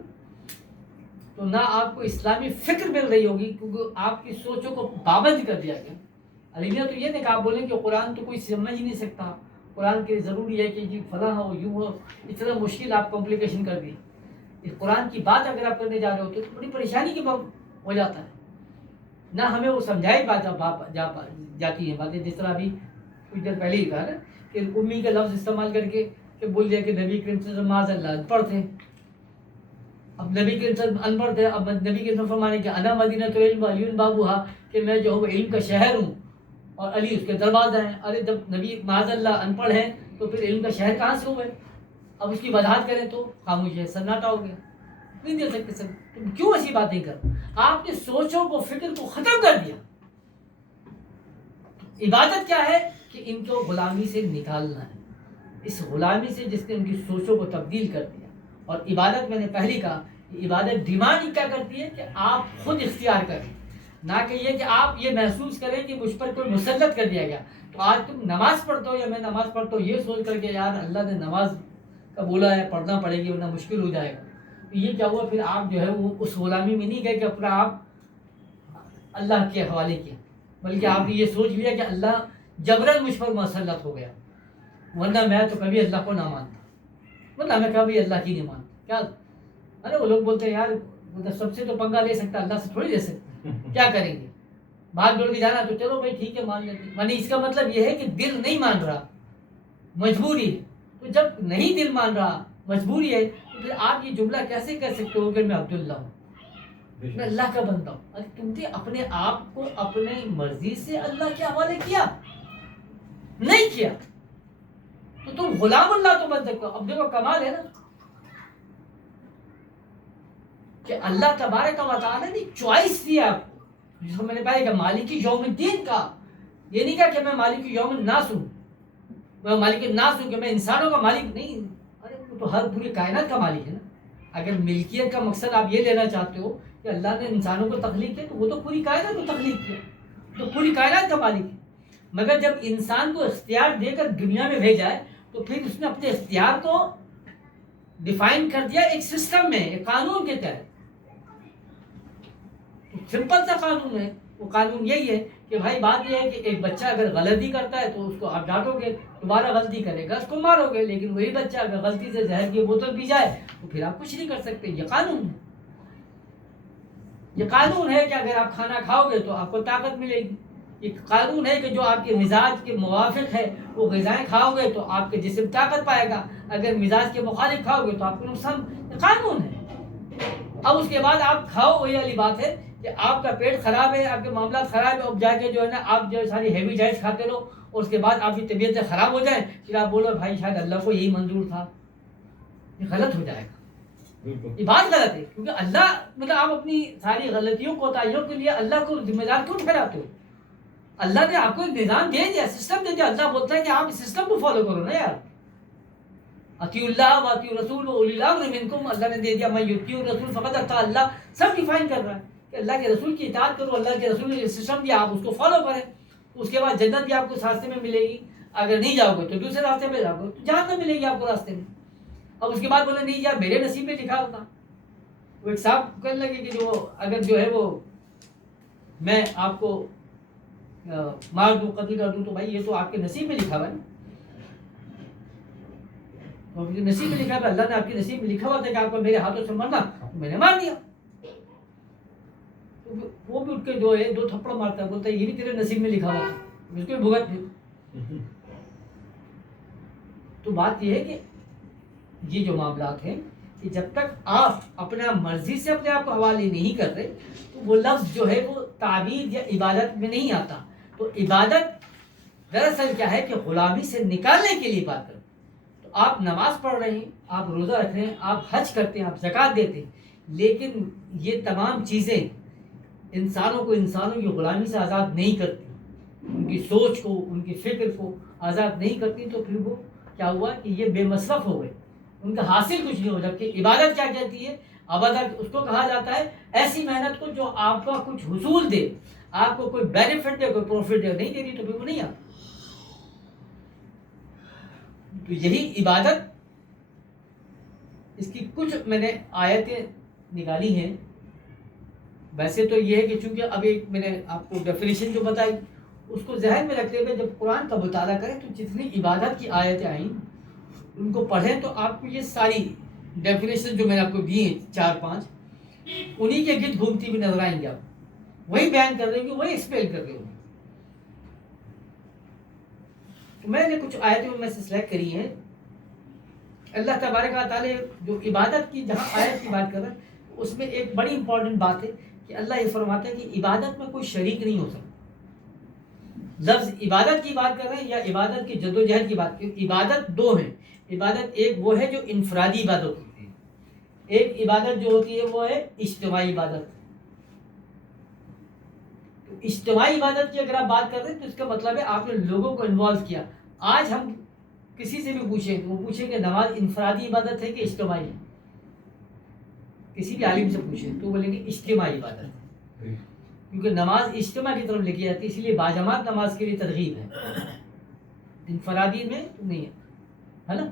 تو نہ آپ کو اسلامی فکر مل رہی ہوگی کیونکہ آپ کی سوچوں کو پابند کر دیا گیا. المیہ تو یہ نہیں کہ آپ بولیں کہ قرآن تو کوئی سمجھ ہی نہیں سکتا, قرآن کے ضروری ہے کہ جی فلاں ہو یوں ہو, اتنا مشکل آپ کمپلیکیشن کر دی. اس قرآن کی بات اگر آپ کرنے جا رہے ہوتے تو بڑی پریشانی کی بات ہو جاتا ہے. نہ ہمیں وہ سمجھائی جاتی ہیں باتیں, جس طرح ابھی کچھ دیر پہلے ہی کہا نا کہ امی کا لفظ استعمال کر کے کہ بول دیا کہ نبی کریم صلی اللہ علیہ وسلم معاذ اللہ ان پڑھ تھے. اب نبی کریم صلی اللہ علیہ وسلم ان پڑھ تھے, اب نبی کریم صلی اللہ علیہ وسلم فرمانے کہ انا مدینہ تو علم علی بابوہا, کہ میں جو ہوں علم کا شہر ہوں اور علی اس کے دروازہ ہیں. ارے جب نبی معاذ اللہ ان پڑھ ہیں تو پھر علم کا شہر کہاں سے ہوئے؟ اب اس کی وضاحت کریں تو خاموش ہے, سناٹا ہو گیا, نہیں دے سکتے سر. تم کیوں ایسی باتیں کر؟ آپ نے سوچوں کو فکر کو ختم کر دیا. عبادت کیا ہے کہ ان کو غلامی سے نکالنا ہے, اس غلامی سے جس نے ان کی سوچوں کو تبدیل کر دیا. اور عبادت میں نے پہلے کہا کہ عبادت ڈیمانڈ کیا کرتی ہے کہ آپ خود اختیار کریں, نہ کہ یہ کہ آپ یہ محسوس کریں کہ مجھ پر کوئی مسلط کر دیا گیا. تو آج تم نماز پڑھتے ہو یا میں نماز پڑھتا ہوں یہ سوچ کر کے یار اللہ نے نماز کا بولا ہے پڑھنا پڑے گی ورنہ مشکل ہو جائے گا, تو یہ کیا ہوا پھر آپ جو ہے وہ اس غلامی میں نہیں گئے کہ اپنا آپ اللہ کے حوالے کیا, بلکہ آپ نے یہ سوچ لیا کہ اللہ جبراً مجھ پر مسلط ہو گیا, ورنہ میں تو کبھی اللہ کو نہ مانتا, ورنہ میں کبھی اللہ کی نہیں مانتا. کیا ارے وہ لوگ بولتے ہیں یار سب سے تو پنگا لے سکتا, اللہ سے تھوڑی لے سکتے, کیا کریں گے, بھاگ دوڑ کے جانا تو چلو بھائی ٹھیک ہے مان لیتے. یعنی اس کا مطلب یہ ہے کہ دل نہیں مان رہا, مجبوری ہے. تو جب نہیں دل مان رہا, مجبوری ہے, تو پھر آپ یہ جملہ کیسے کہہ سکتے ہو کہ میں عبداللہ ہوں, میں اللہ کا بندہ ہوں؟ ارے تم نے اپنے آپ کو اپنے مرضی سے اللہ کے حوالے کیا نہیں کیا, تو تم غلام اللہ تو بن سکتے ہو. اب دیکھو کمال ہے نا کہ اللہ تبارک و تعالی نے چوائس دی آپ کو, جس کو میں نے کہا کہ مالک یوم الدین کا, یہ نہیں کہا کہ میں مالک یوم الناس ہوں, میں مالک الناس ہوں کہ میں انسانوں کا مالک نہیں. ارے وہ تو ہر پوری کائنات کا مالک ہے نا. اگر ملکیت کا مقصد آپ یہ لینا چاہتے ہو کہ اللہ نے انسانوں کو تخلیق کیا تو وہ تو پوری کائنات کو تخلیق کیا, تو پوری کائنات کا مالک ہے. مگر جب انسان کو اختیار دے کر دنیا میں بھیجا ہے تو پھر اس نے اپنے اختیار کو ڈیفائن کر دیا ایک سسٹم میں, ایک قانون کے تحت. سمپل سا قانون ہے. وہ قانون یہی ہے کہ بھائی بات یہ ہے کہ ایک بچہ اگر غلطی کرتا ہے تو اس کو آپ ڈانٹو گے, دوبارہ غلطی کرے گا اس کو مارو گے, لیکن وہی بچہ اگر غلطی سے زہر کی بوتل پی جائے تو پھر آپ کچھ نہیں کر سکتے. یہ قانون ہے, یہ قانون ہے کہ اگر آپ کھانا کھاؤ گے تو آپ کو طاقت ملے گی. یہ قانون ہے کہ جو آپ کے مزاج کے موافق ہے وہ غذائیں کھاؤ گے تو آپ کے جسم طاقت پائے گا, اگر مزاج کے مخالف کھاؤ گے تو آپ کو نقصان. یہ قانون ہے. اب اس کے بعد آپ کھاؤ, وہی والی بات ہے کہ آپ کا پیٹ خراب ہے, آپ کے معاملات خراب ہے, اب جا کے جو ہے نا آپ جو ساری ہیوی ڈائٹس کھاتے رہو اور اس کے بعد آپ کی طبیعتیں خراب ہو جائیں, پھر آپ بولو بھائی شاید اللہ کو یہی منظور تھا. یہ غلط ہو جائے گا, یہ بات غلط ہے. کیونکہ اللہ مطلب آپ اپنی ساری غلطیوں کوتاہیوں کے لیے اللہ کو ذمہ دار کیوں ٹھہراتے ہو؟ اللہ نے آپ کو ایک نظام دے دیا, سسٹم دے دیا. اللہ بولتا ہے کہ آپ اس سسٹم کو فالو کرو نا یار. اطیع اللہ و اطیع الرسول و اولی الامر منکم, اللہ نے دے دیا میں یطیع الرسول فقط اطاع اللہ. سب ڈیفائن کر رہا ہے کہ اللہ کے رسول کی اطاعت کرو, اللہ کے رسول نے سسٹم دیا آپ اس کو فالو کریں. اس کے بعد جنت بھی آپ کو اس راستے میں ملے گی, اگر نہیں جاؤ گے تو دوسرے راستے پہ جاؤ گے تو جہنم ملے گی آپ کو راستے میں. اب اس کے بعد بولے نہیں یار میرے نصیب میں لکھا ہوتا. وہ ایک صاحب کہنے لگے کہ جو اگر جو ہے وہ میں آپ کو مار دوں قتل کر دوں تو بھائی یہ تو آپ کے نصیب میں لکھا ہوا ہے نا, نصیب میں لکھا ہے, اللہ نے آپ کی نصیب میں لکھا ہوا تھا کہ آپ کو میرے ہاتھوں سے مرنا, میں نے مار دیا. وہ بھی اٹھ کے جو ہے 2 تھپڑ مارتا ہے, بولتا ہے یہ بھی تیرے نصیب میں لکھا ہوا تھا, اس کو بھگت پھر. تو بات یہ ہے کہ یہ جو معاملات ہیں کہ جب تک آپ اپنا مرضی سے اپنے آپ کو حوالے نہیں کر رہے تو وہ لفظ جو ہے وہ تعبیر یا عبادت میں نہیں آتا. تو عبادت دراصل کیا ہے کہ غلامی سے نکالنے کے لیے بات کرو. تو آپ نماز پڑھ رہے ہیں, آپ روزہ رکھ رہے ہیں, آپ حج کرتے ہیں, آپ زکوٰۃ دیتے ہیں, لیکن یہ تمام چیزیں انسانوں کو انسانوں کی غلامی سے آزاد نہیں کرتی, ان کی سوچ کو, ان کی فکر کو آزاد نہیں کرتی. تو پھر وہ کیا ہوا کہ یہ بے مصرف ہو گئے, ان کا حاصل کچھ نہیں ہو. جبکہ عبادت کیا کہتی ہے؟ عبادت اس کو کہا جاتا ہے ایسی محنت کو جو آپ کا کچھ حصول دے, آپ کو کوئی بینیفٹ دے, کوئی پروفٹ دے. نہیں دے رہی تو پھر وہ نہیں آتا. تو یہی عبادت، اس کی کچھ میں نے آیتیں نکالی ہیں. ویسے تو یہ ہے کہ چونکہ اب ایک میں نے آپ کو ڈیفینیشن جو بتائی اس کو ذہن میں رکھتے ہوئے جب قرآن کا مطالعہ کریں تو جتنی عبادت کی آیتیں آئیں ان کو پڑھیں تو آپ کو یہ ساری ڈیفینیشن جو میں نے آپ کو دی ہیں 4-5 انہی کے گرد گھومتی ہوئی نظر آئیں گے. آپ وہی بیان کر رہے ہوں گے، وہی ایکسپلین کر رہے ہوں گے. تو میں نے کچھ آیتیں ان میں سے سلیکٹ کری ہیں. اللہ تبارک و تعالی جو عبادت کی جہاں آیت کی بات کر رہا ہے اس میں ایک بڑی امپورٹنٹ بات ہے کہ اللہ یہ فرماتا ہے کہ عبادت میں کوئی شریک نہیں ہو سکتا. لفظ عبادت کی بات کر رہے ہیں یا عبادت کی جدوجہد کی بات کر رہے ہیں. عبادت دو ہیں. عبادت ایک وہ ہے جو انفرادی عبادت ہوتی ہے، ایک عبادت جو ہوتی ہے وہ ہے اجتماعی عبادت. اجتماعی عبادت کی اگر آپ بات کر رہے ہیں تو اس کا مطلب ہے آپ نے لوگوں کو انوالو کیا. آج ہم کسی سے بھی پوچھیں تو وہ پوچھیں کہ نماز انفرادی عبادت ہے کہ اجتماعی. کسی بھی عالم سے پوچھیں تو بولیں گے اجتماعی عبادت ہے، کیونکہ نماز اجتماع کی طرف لے کے جاتی ہے، اس لیے باجماعت نماز کے لیے ترغیب ہے، انفرادی میں نہیں ہے نا.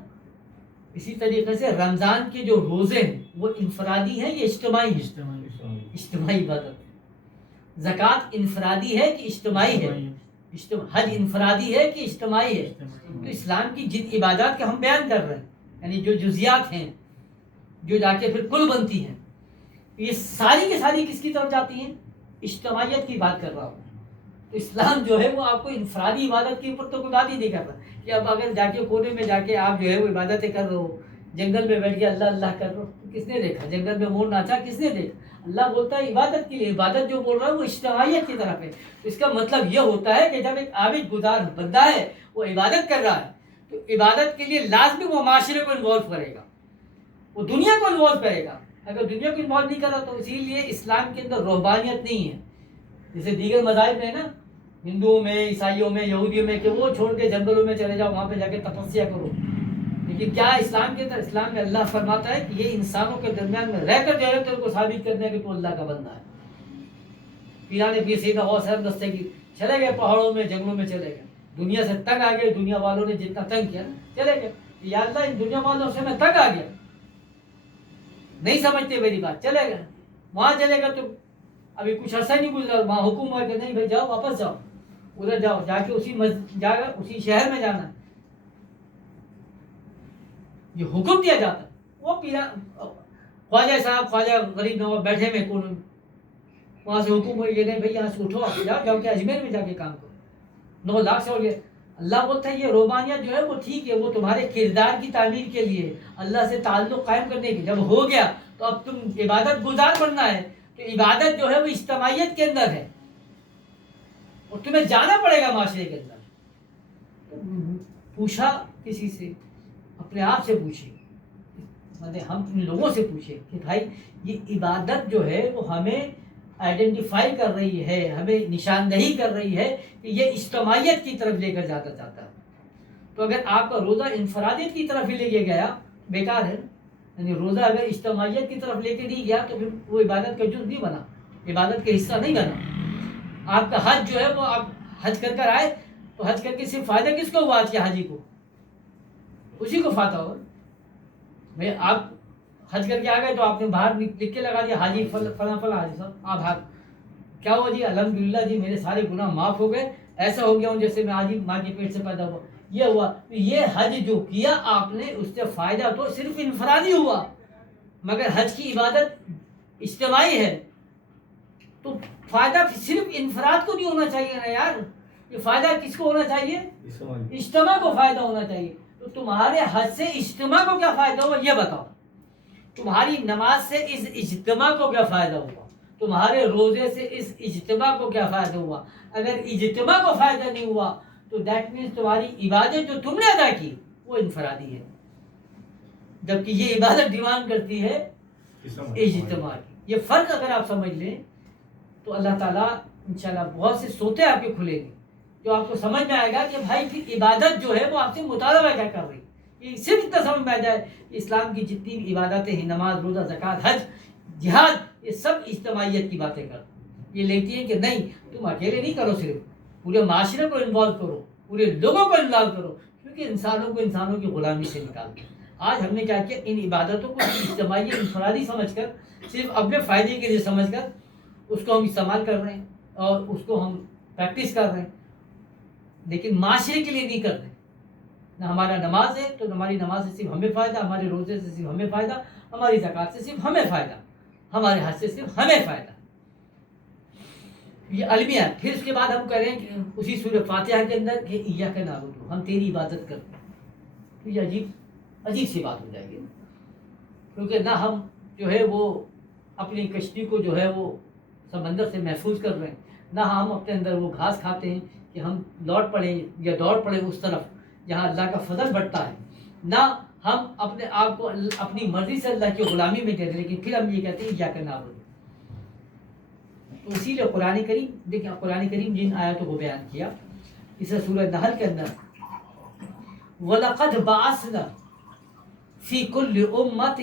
اسی طریقے سے رمضان کے جو روزے ہیں وہ انفرادی ہیں یا اجتماعی ہیں؟ اجتماعی عبادت. زکوٰۃ انفرادی ہے کہ اجتماعی ہے؟ حج انفرادی ہے کہ اجتماعی ہے؟ تو اسلام کی جن عبادات کا ہم بیان کر رہے ہیں یعنی جو جزیات ہیں جو جا کے پھر کل بنتی ہیں یہ ساری کی ساری کس کی طرف جاتی ہیں؟ اجتماعیت کی بات کر رہا ہوں. تو اسلام جو ہے وہ آپ کو انفرادی عبادت کے اوپر تو کوئی بات ہی نہیں کر رہا کہ اب اگر جا کے کونے میں جا کے آپ جو ہے وہ عبادتیں کر رہے ہو، جنگل میں بیٹھ کے اللہ اللہ کر رہے ہو، کس نے دیکھا؟ جنگل میں مور ناچا کس نے دیکھا؟ اللہ بولتا ہے عبادت کے لیے. عبادت جو بول رہا ہے وہ اجتماعیت کی طرف ہے. تو اس کا مطلب یہ ہوتا ہے کہ جب ایک عابد گزار بندہ ہے وہ عبادت کر رہا ہے تو عبادت کے لیے لازمی وہ معاشرے کو انوالو کرے گا، وہ دنیا کو انوالو کرے گا. اگر دنیا کو انوالو نہیں کرا تو اسی لیے اسلام کے اندر روحانیت نہیں ہے جیسے دیگر مذاہب میں نا، ہندوؤں میں، عیسائیوں میں، یہودیوں میں کہ وہ چھوڑ کے جنگلوں میں چلے جاؤ وہاں پہ جا کے تپسیا کرو. لیکن کیا اسلام کے اندر؟ اسلام میں اللہ فرماتا ہے کہ یہ انسانوں کے درمیان میں رہ کر جو ہے تیرے کو ثابت کرنے کہ تو اللہ کا بندہ ہے. پیرانے پیر سیدھا غوث اعظم دستگیر چلے گئے پہاڑوں میں، جنگلوں میں چلے گئے، دنیا سے تنگ آ گئے. دنیا والوں نے جتنا تنگ کیا چلے گئے، یا اللہ ان دنیا والوں سے میں تنگ آ گیا، نہیں سمجھتے میری بات، چلے گئے. وہاں چلے گئے تو ابھی کچھ عرصہ نہیں گزرا وہاں حکم ہوا کہ نہیں بھائی جاؤ واپس جاؤ، ادھر جاؤ جا کے اسی شہر میں جانا. یہ حکم دیا جاتا ہے. وہ خواجہ صاحب، خواجہ غریب نواز بیٹھے میں کون، وہاں سے حکم ہو یہ نہیں بھائی یہاں سے اٹھو آپ جاؤ کہ اجمیر میں جا کے کام کرو. 9 لاکھ سے ہو گئے. اللہ بولتا ہے یہ روحانیت جو ہے وہ ٹھیک ہے، وہ تمہارے کردار کی تعمیر کے لیے، اللہ سے تعلق قائم کرنے کے. جب ہو گیا تو اب تم عبادت گزار بننا ہے تو عبادت جو ہے وہ اجتماعیت کے اندر ہے اور تمہیں جانا پڑے گا معاشرے کے اندر. پوچھا کسی سے، اپنے آپ سے پوچھے، مطلب ہم ان لوگوں سے پوچھے کہ بھائی یہ عبادت جو ہے وہ ہمیں آئیڈینٹیفائی کر رہی ہے، ہمیں نشاندہی کر رہی ہے کہ یہ اجتماعیت کی طرف لے کر جاتا چاہتا ہے. تو اگر آپ کا روزہ انفرادیت کی طرف ہی لے کے گیا بیکار ہے. یعنی روزہ اگر اجتماعیت کی طرف لے کے نہیں گیا تو پھر وہ عبادت کا جز نہیں بنا، عبادت کا حصہ نہیں بنا. آپ کا حج جو ہے وہ آپ حج کر کر آئے تو حج کر کے صرف فائدہ کس کو ہوا؟ آج کے حاجی کو، اسی کو فاتح ہو. میں آپ حج کر کے آ گئے تو آپ نے باہر لکھ کے لگا دیا حاجی فلاں فلاں حاجی صاحب آپ حج کیا ہوا جی؟ الحمدللہ جی میرے سارے گناہ معاف ہو گئے، ایسا ہو گیا ہوں جیسے میں آج ہی ماں کے پیٹ سے پیدا ہوا. یہ ہوا. یہ حج جو کیا آپ نے اس سے فائدہ تو صرف انفرادی ہوا، مگر حج کی عبادت اجتماعی ہے. تو فائدہ صرف انفراد کو نہیں ہونا چاہیے نا یار، یہ فائدہ کس کو ہونا چاہیے؟ اجتماع کو فائدہ ہونا چاہیے. تو تمہارے حج سے اجتماع کو کیا فائدہ ہوا یہ بتاؤ. تمہاری نماز سے اس اجتماع کو کیا فائدہ ہوا؟ تمہارے روزے سے اس اجتماع کو کیا فائدہ ہوا؟ اگر اجتماع کو فائدہ نہیں ہوا تو دیٹ مینس تمہاری عبادت جو تم نے ادا کی وہ انفرادی ہے، جبکہ یہ عبادت ڈیمانڈ کرتی ہے اجتماع کی. یہ فرق اگر آپ سمجھ لیں تو اللہ تعالیٰ انشاءاللہ بہت سے سوتے آپ کے کھلے گے جو آپ کو سمجھ میں آئے گا کہ بھائی پھر عبادت جو ہے وہ آپ سے مطالبہ کیا کر رہی. یہ صرف اتنا سمجھ میں آ جائے کہ اسلام کی جتنی بھی عبادتیں ہیں، نماز، روزہ، زکوٰۃ، حج، جہاد، یہ سب اجتماعیت کی باتیں کر. یہ لیتی ہے کہ نہیں تم اکیلے نہیں کرو، صرف پورے معاشرے کو انوالو کرو، پورے لوگوں کو انوالو کرو. کہ انسانوں کو انسانوں کی غلامی سے نکالتے ہیں۔ آج ہم نے کیا کیا، ان عبادتوں کو اجتماعی انفرادی سمجھ کر، صرف اپنے فائدے کے لیے سمجھ کر اس کو ہم استعمال کر رہے ہیں اور اس کو ہم پریکٹس کر رہے ہیں، لیکن معاشرے کے لیے نہیں کر رہے۔ نہ ہمارا نماز ہے تو ہماری نماز سے صرف ہمیں فائدہ، ہمارے روزے سے صرف ہمیں فائدہ، ہماری زکوٰۃ سے صرف ہمیں فائدہ، ہمارے حج سے صرف ہمیں فائدہ۔ یہ المیہ ہے۔ پھر اس کے بعد ہم کریں کہ اسی سورہ فاتحہ کے اندر کہ ایاک نعبد، ہم تیری عبادت کرتے ہیں۔ تو یہ عجیب سی بات ہو جائے گی، کیونکہ نہ ہم جو ہے وہ اپنی کشتی کو جو ہے وہ سمندر سے محفوظ کر رہے ہیں، نہ ہم اپنے اندر وہ گھاس کھاتے ہیں کہ ہم لوٹ پڑیں یا دوڑ پڑیں اس طرف جہاں اللہ کا فضل بڑھتا ہے، نہ ہم اپنے آپ کو اپنی مرضی سے اللہ کی غلامی میں دے دیں، لیکن پھر ہم یہ کہتے ہیں ایاک نعبد۔ تو اسی لیے قرآن کریم، دیکھیں قرآن کریم جن آیاتوں کو بیان کیا، اسے سورہ نحل کے اندر وَلَقَدْ بَعَثْنَا فِي كُلِّ أُمَّةٍ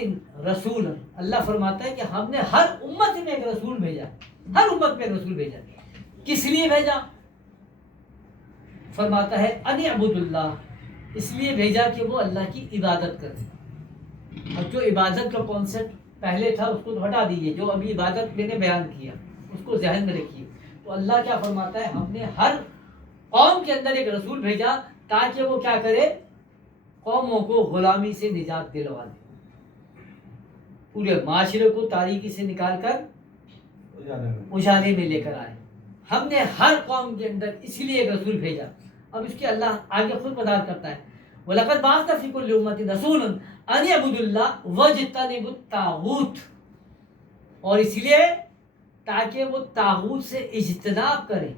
رَسُولًا، اللہ فرماتا ہے کہ ہم نے ہر امت میں ایک رسول بھیجا، ہر امت میں ایک رسول بھیجا۔ کس لیے بھیجا؟ فرماتا ہے ان اعبدوا اللہ، اس لیے بھیجا کہ وہ اللہ کی عبادت کریں۔ اور جو عبادت کا کانسیپٹ پہلے تھا اس کو ہٹا دیجیے، جو ابھی عبادت میں نے بیان کیا اس کو ذہن میں رکھیے۔ تو اللہ کیا فرماتا ہے، ہم نے ہر قوم کے اندر ایک رسول بھیجا تاکہ وہ کیا کرے، قوموں کو غلامی سے نجات دلوا دے، پورے معاشرے کو تاریکی سے نکال کر اجالے میں لے کر آئے۔ ہم نے ہر قوم کے اندر اسی لیے ایک رسول بھیجا۔ اب اس کے اللہ آگے خود وضاحت کرتا ہے وَلَقَدْ بَعَثْنَا فِي كُلِّ أُمَّةٍ رَسُولًا أَنِ اعْبُدُوا اللَّهَ وَاجْتَنِبُوا الطَّاغُوتَ، اور اس لیے تاکہ وہ طاغوت سے اجتناب کریں،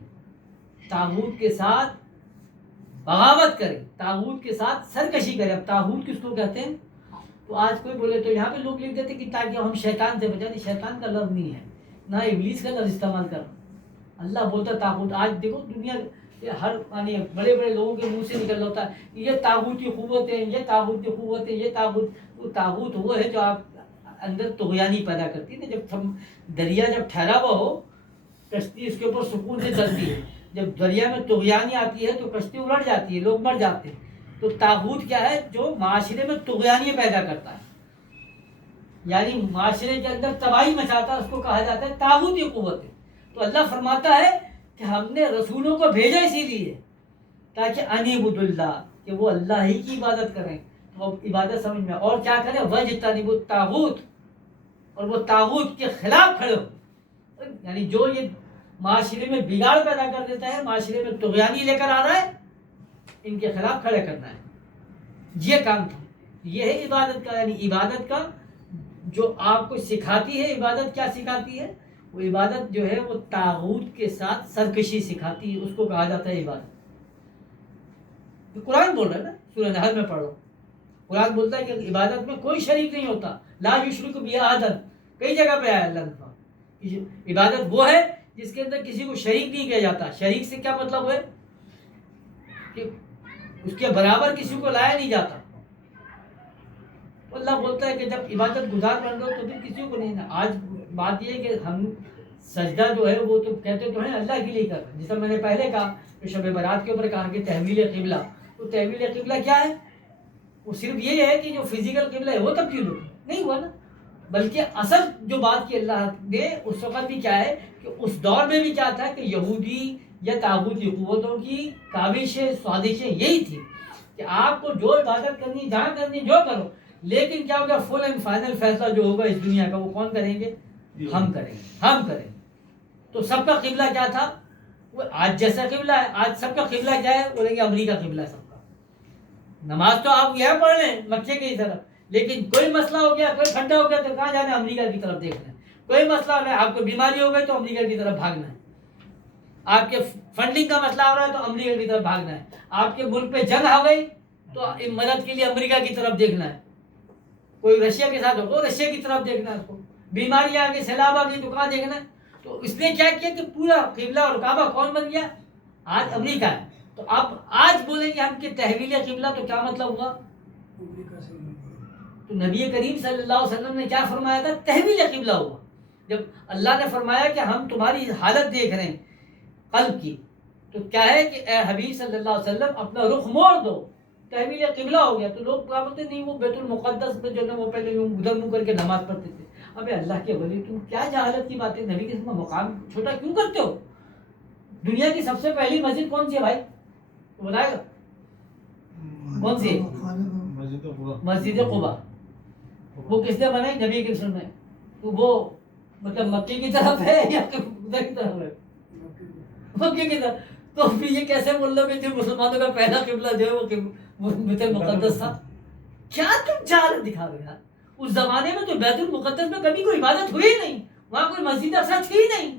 طاغوت کے ساتھ بغاوت کریں، طاغوت کے ساتھ سرکشی کریں۔ اب طاغوت کس کو کہتے ہیں؟ تو آج کوئی بولے تو یہاں پہ لوگ لکھ دیتے کہ تاکہ ہم شیطان سے بچائیں، شیطان کا لفظ نہیں ہے، نہ ابلیس کا لفظ استعمال کر، اللہ بولتا طاغوت۔ آج دیکھو دنیا ہر یعنی بڑے بڑے لوگوں کے منہ سے نکل ہوتا ہے یہ طاغوتی قوتیں، یہ طاغوتی قوتیں، یہ طاغوت۔ وہ طاغوت وہ ہے جو آپ اندر طغیانی پیدا کرتی ہے۔ جب دریا جب ٹھہرا ہوا ہو، کشتی اس کے اوپر سکون سے چلتی ہے، جب دریا میں طغیانی آتی ہے تو کشتی الٹ جاتی ہے، لوگ مر جاتے ہیں۔ تو طاغوت کیا ہے؟ جو معاشرے میں طغیانی پیدا کرتا ہے، یعنی معاشرے کے اندر تباہی مچاتا ہے، اس کو کہا جاتا ہے طاغوتی قوتیں۔ تو اللہ فرماتا ہے کہ ہم نے رسولوں کو بھیجا اسی لیے تاکہ ان اعبدوا اللہ، کہ وہ اللہ ہی کی عبادت کریں۔ تو عبادت سمجھ میں، اور کیا کریں، واجتنبوا الطاغوت، اور وہ طاغوت کے خلاف کھڑے ہو، یعنی جو یہ معاشرے میں بگاڑ پیدا کر دیتا ہے، معاشرے میں طغیانی لے کر آ رہا ہے، ان کے خلاف کھڑے کرنا ہے۔ یہ کام تھا، یہ ہے عبادت کا، یعنی عبادت کا جو آپ کو سکھاتی ہے۔ عبادت کیا سکھاتی ہے؟ وہ عبادت جو ہے وہ طاغوت کے ساتھ سرکشی سکھاتی ہے، اس کو کہا جاتا ہے عبادت۔ قرآن بول رہا ہے نا، سورہ نحل میں پڑھو، قرآن بولتا ہے کہ عبادت میں کوئی شریک نہیں ہوتا، لا یشرک بہ احد، کئی جگہ پہ آیا اللہ نے۔ عبادت وہ ہے جس کے اندر کسی کو شریک نہیں کیا جاتا۔ شریک سے کیا مطلب ہے کہ اس کے برابر کسی کو لایا نہیں جاتا۔ اللہ بولتا ہے کہ جب عبادت گزار بن رہے ہو تو پھر کسی کو نہیں۔ آج بات یہ ہے کہ ہم سجدہ جو ہے وہ تو کہتے تو ہیں اللہ کے لیے کر رہے ہیں، جیسا میں نے پہلے کہا کہ شب برات کے اوپر کہا کہ تحویل قبلہ، تو تحویل قبلہ کیا ہے؟ وہ صرف یہ ہے کہ جو فزیکل قبلہ ہے وہ تبدیل ہو، نہیں ہوا نا، بلکہ اصل جو بات کی اللہ نے اس وقت بھی کیا ہے کہ اس دور میں بھی کیا تھا کہ یہودی یا طاغوتی قوتوں کی کاوشیں سازشیں یہی تھی کہ آپ کو جو عبادت کرنی جہاں کرنی جو کرو، لیکن کیا ہوگا فل اینڈ فائنل فیصلہ جو ہوگا اس دنیا کا وہ کون کریں گے؟ ہم کریں گے، ہم کریں گے۔ تو سب کا قبلہ کیا تھا؟ وہ آج جیسا قبلہ ہے، آج سب کا قبلہ کیا ہے؟ بولیں گے امریکہ قبلہ ہے سب کا۔ نماز تو آپ یہاں پڑھ لیں مکے کی طرف، لیکن کوئی مسئلہ ہو گیا، کوئی کھڈا ہو گیا تو کہاں جانا ہے؟ امریکہ کی طرف دیکھنا ہے۔ کوئی مسئلہ ہو گیا، آپ کو بیماری ہو گئی تو امریکہ کی طرف بھاگنا ہے۔ آپ کے فنڈنگ کا مسئلہ ہو رہا ہے تو امریکہ کی طرف بھاگنا ہے۔ آپ کے ملک پہ جنگ ہو گئی تو مدد کے لیے امریکہ کی طرف دیکھنا ہے۔ کوئی رشیا کے ساتھ ہو تو رشیا کی طرف دیکھنا ہے، اس کو بیماری آ گئی، سیلاب آ گئی تو کہاں دیکھنا ہے؟ تو اس نے کیا کیا کہ پورا قبلہ اور کعبہ کون بن گیا؟ آج امریکہ ہے۔ تو آپ آج بولیں گے ہم کہ تحویل قبلہ، تو کیا مطلب ہوا؟ تو نبی کریم صلی اللہ علیہ وسلم نے کیا فرمایا تھا؟ تحویل قبلہ ہوا۔ جب اللہ نے فرمایا کہ ہم تمہاری حالت دیکھ رہے ہیں قلب کی، تو کیا ہے کہ اے حبیب صلی اللہ علیہ وسلم اپنا رخ موڑ دو، تحویل قبلہ ہو گیا. تو لوگ کیا بولتے نہیں وہ بیت المقدس میں جو ہے وہ پہلے ادھر منہ کر کے نماز پڑھتے تھے. ابے اللہ کے ولی تم کیا جہالت کی باتیں, نبی کے مقام چھوٹا کیوں کرتے ہو؟ دنیا کی سب سے پہلی مسجد کون سی ہے بھائی, تو بتائے گا کون سی؟ مسجد قباء. وہ کس نے بنائی؟ نبی کے سن میں. تو وہ مطلب مکے کی طرف ہے یا ادھر کی طرف ہے؟ مکے کی طرف. تو پھر یہ کیسے بول رہے کہ مسلمانوں کا پہلا قبلہ جو ہے وہ بیت المقدس تھا؟ کیا تم جہالت دکھا رہے ہیں؟ اس زمانے میں تو بیت المقدس میں کبھی کوئی عبادت ہوئی ہی نہیں, وہاں کوئی مسجد اقصی تھی ہی نہیں.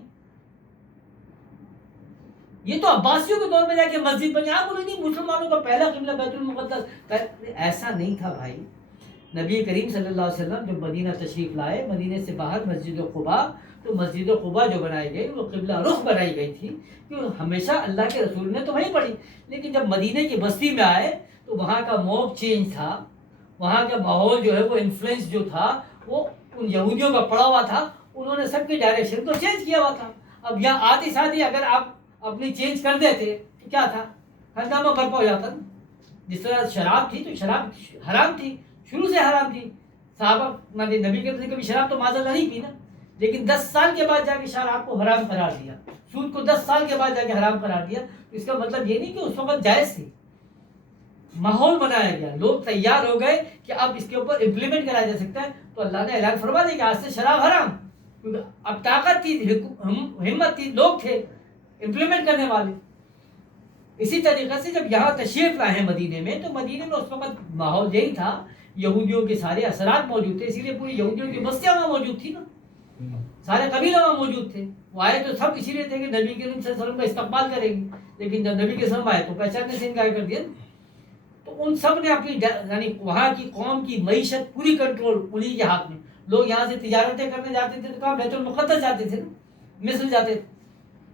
یہ تو عباسیوں کے دور میں جا کے مسجد بنی. آپ بولے نہیں مسلمانوں کا پہلا قبلہ بیت المقدس. ایسا نہیں تھا بھائی. نبی کریم صلی اللہ علیہ وسلم جب مدینہ تشریف لائے, مدینے سے باہر مسجد قباء, تو مسجد قباء جو بنائی گئی وہ قبلہ رخ بنائی گئی تھی, کیونکہ ہمیشہ اللہ کے رسول نے تو وہیں پڑھی. لیکن جب مدینے کی بستی میں آئے تو وہاں کا موب چینج تھا, وہاں کا ماحول جو ہے وہ انفلوئنس جو تھا وہ ان یہودیوں کا پڑا ہوا تھا. انہوں نے سب کی ڈائریکشن کو چینج کیا ہوا تھا. اب یہاں آتی ساتھ ہی اگر آپ اپنی چینج کر دیتے تو کیا تھا, ہنگامہ برپا ہو جاتا نا. جس طرح شراب تھی تو شراب حرام تھی, شروع سے حرام تھی. صحابہ نبی کے کبھی شراب تو معاذ اللہ نہیں پی نا, لیکن 10 سال کے بعد جا کے شراب کو حرام قرار دیا, سود کو 10 سال کے بعد جا کے حرام قرار دیا. تو اس کا مطلب یہ نہیں کہ اس وقت جائز تھی, ماحول بنایا گیا, لوگ تیار ہو گئے کہ اب اس کے اوپر امپلیمنٹ کرایا جا سکتا ہے. تو اللہ نے اعلان فرما دیا کہ آج سے شراب حرام, کیونکہ اب طاقت تھی, ہمت تھی, لوگ تھے امپلیمنٹ کرنے والے. اسی طریقے سے جب یہاں تشریف لائے ہیں مدینے میں, تو مدینے میں اس وقت ماحول یہی تھا, یہودیوں کے سارے اثرات موجود تھے, اسی لیے پوری یہودیوں کی بستیاں وہاں موجود تھی نا, سارے قبیلے وہاں موجود تھے. وہ آئے تو سب اسی لیے تھے کہ نبی کریم صلی اللہ علیہ وسلم کا استقبال کریں گے, لیکن جب نبی کے سلم آئے تو پہچاننے سے انکار کر دیا. تو ان سب نے اپنی یعنی وہاں کی قوم کی معیشت پوری کنٹرول انہی کے ہاتھ میں. لوگ یہاں سے تجارتیں کرنے جاتے تھے تو کہاں بیت المقدس جاتے تھے نا, مصر جاتے تھے.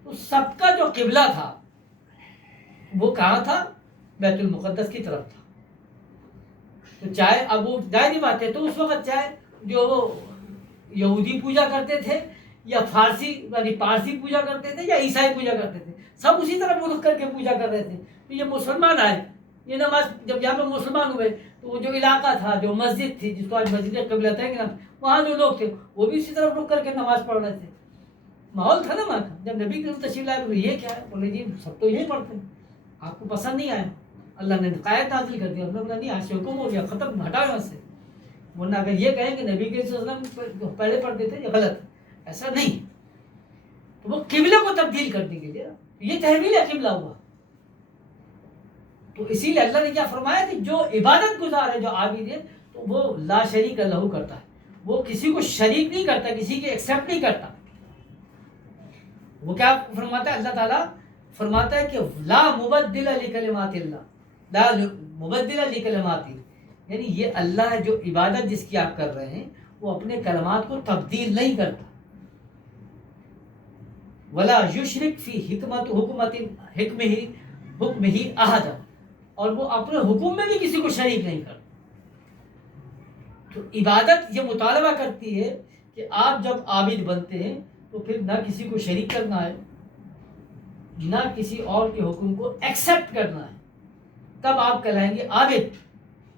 تو سب کا جو قبلہ تھا وہ کہاں تھا؟ بیت المقدس کی طرف تھا. تو چاہے اب وہ ظاہری بات ہے, تو اس وقت چاہے جو وہ یہودی پوجا کرتے تھے یا فارسی یعنی پارسی پوجا کرتے تھے یا عیسائی پوجا کرتے تھے, سب اسی طرح رخ کر کے پوجا کر رہے تھے. تو یہ مسلمان آئے, یہ نماز جب یہاں پہ مسلمان ہوئے تو وہ جو علاقہ تھا, جو مسجد تھی جس کو آج مسجد قبلہ ہے نا, وہاں جو لوگ تھے وہ بھی اسی طرف رخ کر کے نماز پڑھ رہے تھے. ماحول تھا نا وہاں کا. جب نبی کی تشریف لائے بولے یہ کیا ہے, بولے جی سب تو یہی پڑھتے ہیں, آپ کو پسند نہیں آیا, اللہ نے قائد نازل کر دیا. اللہ نہیں, آج سے حکم ہو گیا, ختم, ہٹا یہاں سے. ورنہ اگر یہ کہیں کہ نبی کے وسلم پہلے پڑھتے تھے, یہ غلط, ایسا نہیں. تو وہ قبلے کو تبدیل کرنے کے لیے یہ تحویل قبلہ ہوا. تو اسی لیے اللہ نے کیا فرمایا کہ جو عبادت گزار ہے, جو عابد ہے, تو وہ لا شریک لہ کرتا ہے, وہ کسی کو شریک نہیں کرتا, کسی کے ایکسیپٹ نہیں کرتا. وہ کیا فرماتا ہے اللہ تعالیٰ؟ فرماتا ہے کہ لا مبدل لکلمات اللہ, لا مبدل لکلمات, یعنی یہ اللہ ہے جو عبادت جس کی آپ کر رہے ہیں وہ اپنے کلمات کو تبدیل نہیں کرتا. ولا یشرک فی حکمہ احد, اور وہ اپنے حکم میں بھی کسی کو شریک نہیں کرتا. تو عبادت یہ مطالبہ کرتی ہے کہ آپ جب عابد بنتے ہیں تو پھر نہ کسی کو شریک کرنا ہے, نہ کسی اور کے حکم کو ایکسیپٹ کرنا ہے, تب آپ کہلائیں گے عابد,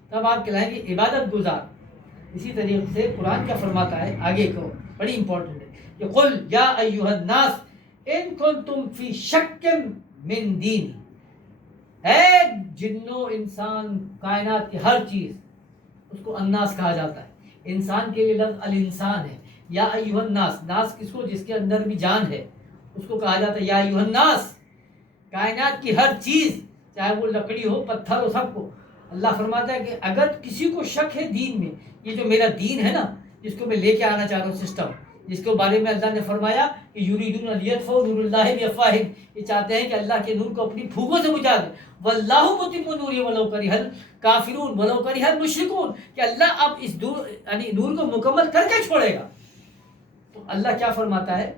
تب آپ کہلائیں گے عبادت گزار. اسی طریقے سے قرآن کیا فرماتا ہے آگے کو, بڑی امپورٹنٹ ہے, کہ قل یا ایھا الناس ان کنتم فی شک من دین, اے جنوں انسان کائنات کی ہر چیز, اس کو الناس کہا جاتا ہے. انسان کے لیے لفظ الانسان ہے. یا ایھا الناس, ناس کس کو؟ جس کے اندر بھی جان ہے, اس کو کہا جاتا ہے یا ایھا الناس. کائنات کی ہر چیز, چاہے وہ لکڑی ہو, پتھر ہو, سب کو. اللہ فرماتا ہے کہ اگر کسی کو شک ہے دین میں, یہ جو میرا دین ہے نا, جس کو میں لے کے آنا چاہ رہا ہوں سسٹم, جس کے بارے میں اللہ نے فرمایا کہ یریدون لیطفئوا نور اللہ بافواہہم, یہ چاہتے ہیں کہ اللہ کے نور کو اپنی پھوکوں سے بجھا دے. واللہ متم نورہ ولو کرہ الکافرون ولو کرہ المشرکون, کہ اللہ اب اس یعنی نور کو مکمل کر کے چھوڑے گا. تو اللہ کیا فرماتا ہے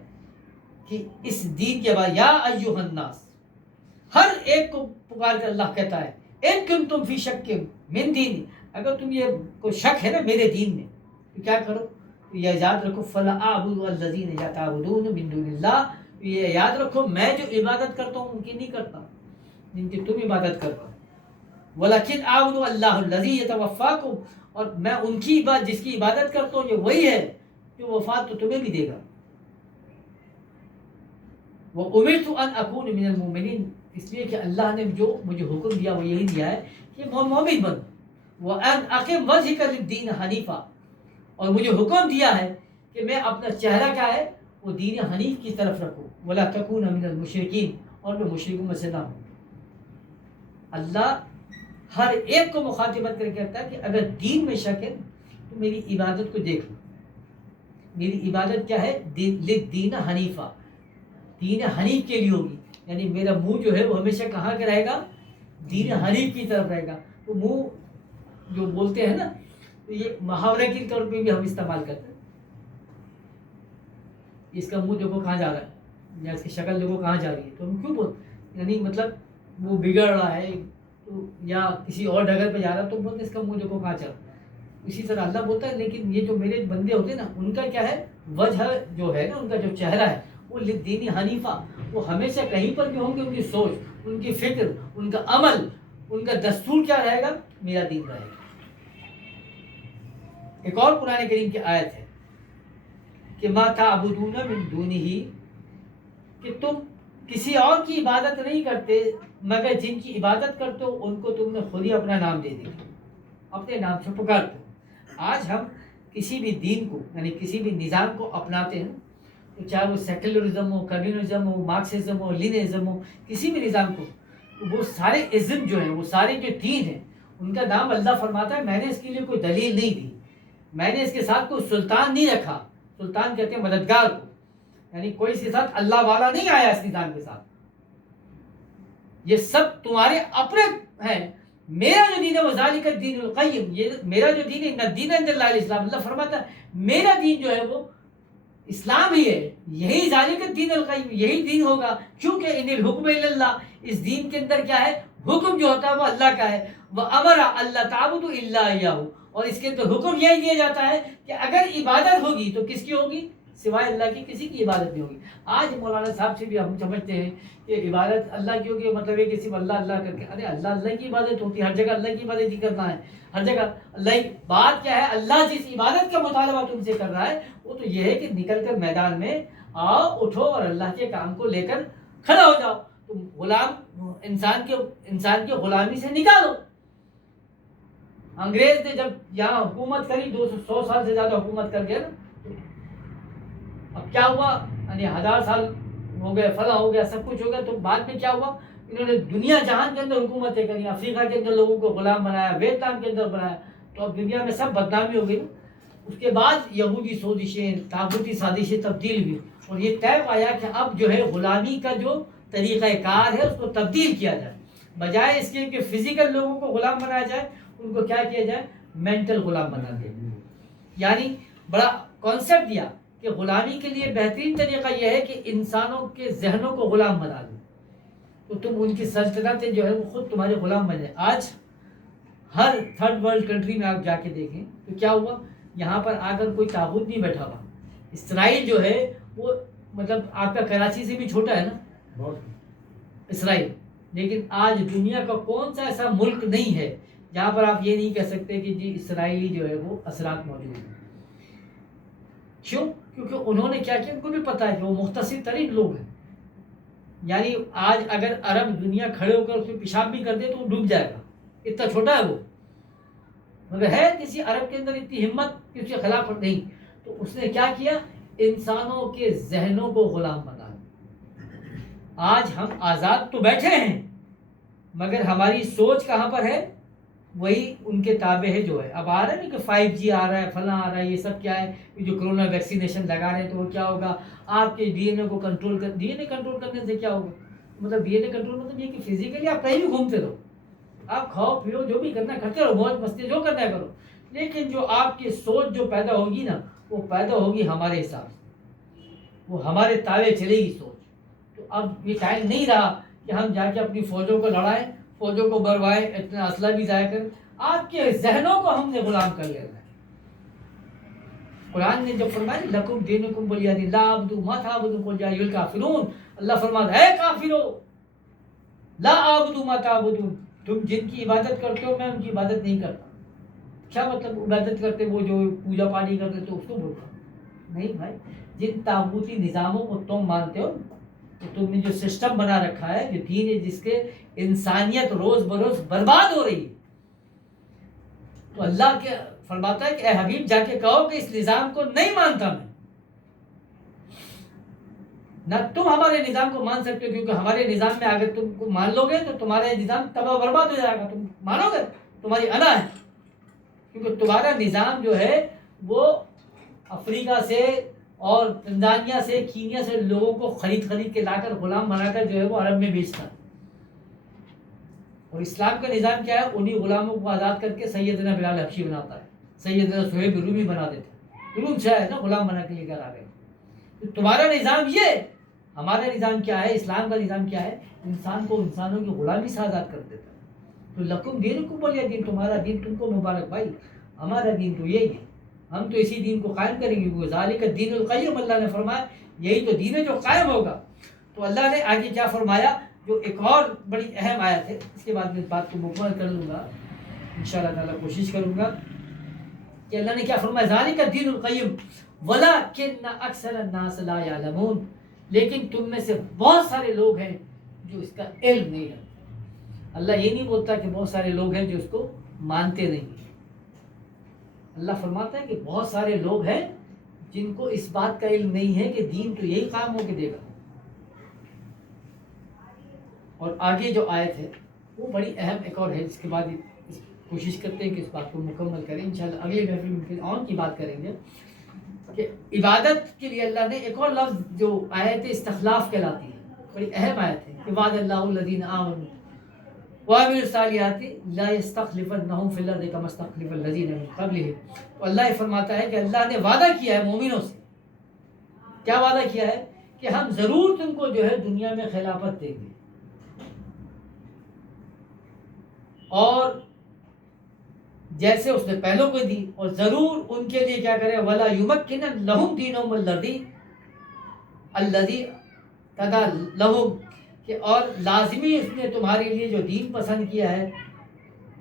کہ اس دین کے بعد یا ایھا الناس, ہر ایک کو پکار کر اللہ کہتا ہے ان کنتم فی شک من دین, اگر تم یہ کوئی شک ہے نا میرے دین میں, تو کیا کرو, یہ یاد رکھو فلا اعبد الذین تعبدون من دون اللہ, یہ یاد رکھو میں جو عبادت کرتا ہوں ان کی نہیں کرتا جن کی تم عبادت کرتے ہو. وَلَكِنْ أَعْبُدُ اللَّهُ الَّذِي يَتَوَفَّاكُمْ، اور میں ان کی جس کی عبادت کرتا ہوں یہ وہی ہے جو وفات تو تمہیں بھی دے گا. وَأُمِرْتُ أَنْ أَكُونَ مِنَ الْمُؤْمِنِينَ، اس لیے کہ اللہ نے جو مجھے حکم دیا وہ یہی دیا ہے کہ مومن بن. وَأَنْ أَقِمْ وَجْهِكَ لِلدِّينِ حَنِيفًا، اور مجھے حکم دیا ہے کہ میں اپنا چہرہ کیا ہے وہ دین حنیف کی طرف رکھوں. وَلَا تَكُونَ مِنَ الْمُشْرِكِينَ، اور میں مشرکوں میں سے نہ ہوں. اللہ ہر ایک کو مخاطبت کر کے کہتا ہے کہ اگر دین میں شک ہے تو میری عبادت کو دیکھ لو. میری عبادت کیا ہے؟ دین حنیفہ، دین حنیف کے لیے ہوگی. یعنی میرا منہ جو ہے وہ ہمیشہ کہاں کا رہے گا؟ دین حنیف کی طرف رہے گا. تو منہ جو بولتے ہیں نا، تو یہ محاورے کے طور پہ بھی ہم استعمال کرتے ہیں. اس کا منہ دیکھو کہاں جا رہا ہے، یا اس کی شکل دیکھو کہاں جا رہی ہے، تو ہم کیوں بولتے؟ یعنی مطلب وہ بگڑ رہا ہے تو یا کسی اور ڈگر پہ جا رہا ہے تو بولتے اس کا منہ دیکھو کہاں چل رہا ہے. اسی طرح اللہ بولتا ہے لیکن یہ جو میرے بندے ہوتے ہیں نا، ان کا کیا ہے؟ وجہ جو ہے نا، ان کا جو چہرہ ہے وہ دین حنیفہ، وہ ہمیشہ کہیں پر بھی ہوں گے ان کی سوچ، ان کی فکر، ان کا عمل، ان کا دستور کیا رہے گا؟ میرا دین رہے گا. ایک اور قرآن کریم کی آیت ہے کہ ما تعبدون من دونہ، کہ تم کسی اور کی عبادت نہیں کرتے مگر جن کی عبادت کرتے ہو ان کو تم نے خود ہی اپنا نام دے دیا، اپنے نام سے پکارتے ہو. آج ہم کسی بھی دین کو یعنی کسی بھی نظام کو اپناتے ہیں، تو چاہے وہ سیکولرزم ہو، کمیونزم ہو، مارکسزم ہو، لینزم ہو، کسی بھی نظام کو، وہ سارے ازم جو ہیں، وہ سارے جو دین ہیں، ان کا نام اللہ فرماتا ہے میں نے اس کے لیے کوئی دلیل نہیں دی، میں نے اس کے ساتھ کوئی سلطان نہیں رکھا. سلطان کہتے ہیں مددگار کو، یعنی کوئی اس کے ساتھ اللہ والا نہیں آیا اس نظام کے ساتھ. یہ سب تمہارے اپنے ہیں. میرا جو دین ہے وہ ذالک الدین القیم، یہ میرا جو دین ہے ان الدین عند اللہ الاسلام. اللہ فرماتا ہے میرا دین جو ہے وہ اسلام ہی ہے، یہی ذالک الدین القیم، یہی دین ہوگا. کیونکہ ان الحکم الا اللہ، اس دین کے اندر کیا ہے؟ حکم جو ہوتا ہے وہ اللہ کا ہے. وَأَمَرَ أَلَّا تَعْبُدُوا إِلَّا إِيَّاهُ، اور اس کے اندر حکم یہی دیا جاتا ہے کہ اگر عبادت ہوگی تو کس کی ہوگی؟ سوائے اللہ کی کسی کی عبادت نہیں ہوگی. آج مولانا صاحب سے بھی ہم سمجھتے ہیں کہ عبادت اللہ کی ہوگی، مطلب ہے کہ صرف اللہ اللہ کر کے. ارے اللہ اللہ کی عبادت ہوتی ہے، ہر جگہ اللہ کی عبادت ہی کرنا ہے، ہر جگہ اللہ کی بات کیا ہے؟ اللہ جس عبادت کا مطالبہ تم سے کر رہا ہے وہ تو یہ ہے کہ نکل کر میدان میں آؤ، اٹھو اور اللہ کے کام کو لے کر کھڑا ہو جاؤ. تم غلام انسان کی غلامی سے نکالو. انگریز نے جب یہاں حکومت کری، 200 سال سے زیادہ حکومت کر گیا نا، اب کیا ہوا؟ یعنی 1000 سال ہو گئے، فلاں ہو گیا، سب کچھ ہو گیا. تو بعد میں کیا ہوا؟ انہوں نے دنیا جہان کے اندر حکومتیں کری، افریقہ کے اندر لوگوں کو غلام بنایا، ویتنام کے اندر بنایا. تو اب دنیا میں سب بدنامی ہو گئی. اس کے بعد یہودی سازشیں، طاغوتی سازشیں تبدیل ہوئی، اور یہ طے پایا کہ اب جو ہے غلامی کا جو طریقہ کار ہے اس کو تبدیل کیا جائے. بجائے اس کے کہ فزیکل لوگوں کو غلام بنایا جائے، ان کو کیا کیا جائے؟ مینٹل غلام بنا دیا. یعنی بڑا کانسیپٹ دیا کہ غلامی کے لیے بہترین طریقہ یہ ہے کہ انسانوں کے ذہنوں کو غلام بنا دو، تو تم ان کی سلطنتیں جو ہے وہ خود تمہارے غلام بن جائیں. آج ہر تھرڈ ورلڈ کنٹری میں آپ جا کے دیکھیں تو کیا ہوا؟ یہاں پر آ کر کوئی تابوت نہیں بیٹھا ہوا. اسرائیل جو ہے وہ مطلب آپ کا کراچی سے بھی چھوٹا ہے نا اسرائیل، لیکن آج دنیا کا کون سا ایسا ملک نہیں ہے جہاں پر آپ یہ نہیں کہہ سکتے کہ جی اسرائیلی جو ہے وہ اثرات موجود ہیں. کیوں؟ کیونکہ انہوں نے کیا کیا؟ ان کو بھی پتا ہے کہ وہ مختصر ترین لوگ ہیں. یعنی آج اگر عرب دنیا کھڑے ہو کر اس میں پیشاب بھی کر دے تو وہ ڈوب جائے گا، اتنا چھوٹا ہے وہ. مگر ہے کسی عرب کے اندر اتنی ہمت کہ اس کے خلاف نہیں. تو اس نے کیا کیا؟ انسانوں کے ذہنوں کو غلام بنا. آج ہم آزاد تو بیٹھے ہیں مگر ہماری سوچ کہاں پر ہے؟ وہی ان کے تابع ہے جو ہے. اب آ رہا ہے نا کہ 5G آ رہا ہے، فلاں آ رہا ہے، یہ سب کیا ہے؟ یہ جو کرونا ویکسینیشن لگا رہے ہیں تو وہ کیا ہوگا؟ آپ کے ڈی این اے کو کنٹرول کر، ڈی این اے کنٹرول کرنے سے کیا ہوگا؟ مطلب ڈی این اے کنٹرول مطلب یہ کہ فزیکلی آپ کہیں بھی گھومتے رہو، آپ کھاؤ پیو جو بھی کرنا ہے کرتے رہو، موج مستی جو کرنا ہے کرو، لیکن جو آپ کی سوچ جو پیدا ہوگی نا وہ پیدا ہوگی ہمارے حساب سے، وہ ہمارے تابع چلے گی سوچ. تو اب یہ ٹائم نہیں رہا کہ ہم جا کے اپنی فوجوں کو لڑائیں، فوجوں کو بروائیں، اتنا اسلحہ بھی ضائع کریں. آپ کے ذہنوں کو ہم نے غلام کر لینا ہے. قرآن نے جب فرمایا لکم دینکم ولی دین لا اعبد ما تعبدون قل یا ایھا الکافرون، اللہ فرماتا ہے اے کافرو لا اعبد ما تعبدون، تم جن کی عبادت کرتے ہو میں ان کی عبادت نہیں کرتا. کیا مطلب عبادت کرتے وہ جو پوجا پاٹی کرتے تو اس کو بولتا نہیں بھائی. جن تاغوتی نظاموں کو تم مانتے ہو تو تم نے جو سسٹم بنا رکھا ہے جو دین ہے جس کے انسانیت روز بروز برباد ہو رہی ہے تو اللہ کے فرماتا ہے کہ اے حبیب جا کے کہو کہ اس نظام کو نہیں مانتا میں. نہ تم ہمارے نظام کو مان سکتے ہو کیونکہ ہمارے نظام میں اگر تم کو مان لو گے تو تمہارا نظام تباہ برباد ہو جائے گا. تم مانو گے تمہاری انا ہے کیونکہ تمہارا نظام جو ہے وہ افریقہ سے اور تنزانیہ سے کینیا سے لوگوں کو خرید کے لا کر غلام بنا کر جو ہے وہ عرب میں بیچتا ہے. اور اسلام کا نظام کیا ہے انہی غلاموں کو آزاد کر کے سیدنا بلال حبشی بناتا ہے, سیدنا صہیب رومی بنا دیتا ہے. روم سے ہے نا غلام بنا کے لے کر آ گئے. تمہارا نظام یہ, ہمارا نظام کیا ہے, اسلام کا نظام کیا ہے, انسان کو انسانوں کی غلامی سے آزاد کر دیتا ہے. تو لکم دینکم ولی دین, تمہارا دین تم کو مبارک بھائی, ہمارا دین تو یہی ہے, ہم تو اسی دین کو قائم کریں گے. ذالک الدین القیم, اللہ نے فرمایا یہی تو دین ہے جو قائم ہوگا. تو اللہ نے آگے کیا فرمایا, جو ایک اور بڑی اہم آیت ہے, اس کے بعد میں اس بات کو مکمل کر لوں گا انشاءاللہ تعالیٰ, کوشش کروں گا کہ اللہ نے کیا فرمایا, ذالک الدین القیم ولکن اکثر الناس لا یعلمون, لیکن تم میں سے بہت سارے لوگ ہیں جو اس کا علم نہیں رکھتے. اللہ یہ نہیں بولتا کہ بہت سارے لوگ ہیں جو اس کو مانتے نہیں. اللہ فرماتا ہے کہ بہت سارے لوگ ہیں جن کو اس بات کا علم نہیں ہے کہ دین تو یہی قائم ہو کے دے گا. اور آگے جو آیت ہے وہ بڑی اہم ایک اور ہے, جس کے بعد کوشش کرتے ہیں کہ اس بات کو مکمل کریں. انشاءاللہ اگلے محفل میں پھر اور کی بات کریں گے کہ عبادت کے لیے اللہ نے ایک اور لفظ جو آیت استخلاف کہلاتی ہے, بڑی اہم آیت ہے, عباد اللہ الذین آمنوا وعملوا الصالحات لا یستخلفنہم فی الارض کما استخلف الذین من قبلہم. تو اللہ فرماتا ہے کہ اللہ نے وعدہ کیا ہے مومنوں سے. کیا وعدہ کیا ہے کہ ہم ضرور تم کو جو ہے دنیا میں خلافت دیں گے, اور جیسے اس نے پہلوں کو دی, اور ضرور ان کے لیے کیا کرے, ولا یمکن لہم دینہم الذی ارتضی لہم, کہ اور لازمی اس نے تمہارے لیے جو دین پسند کیا ہے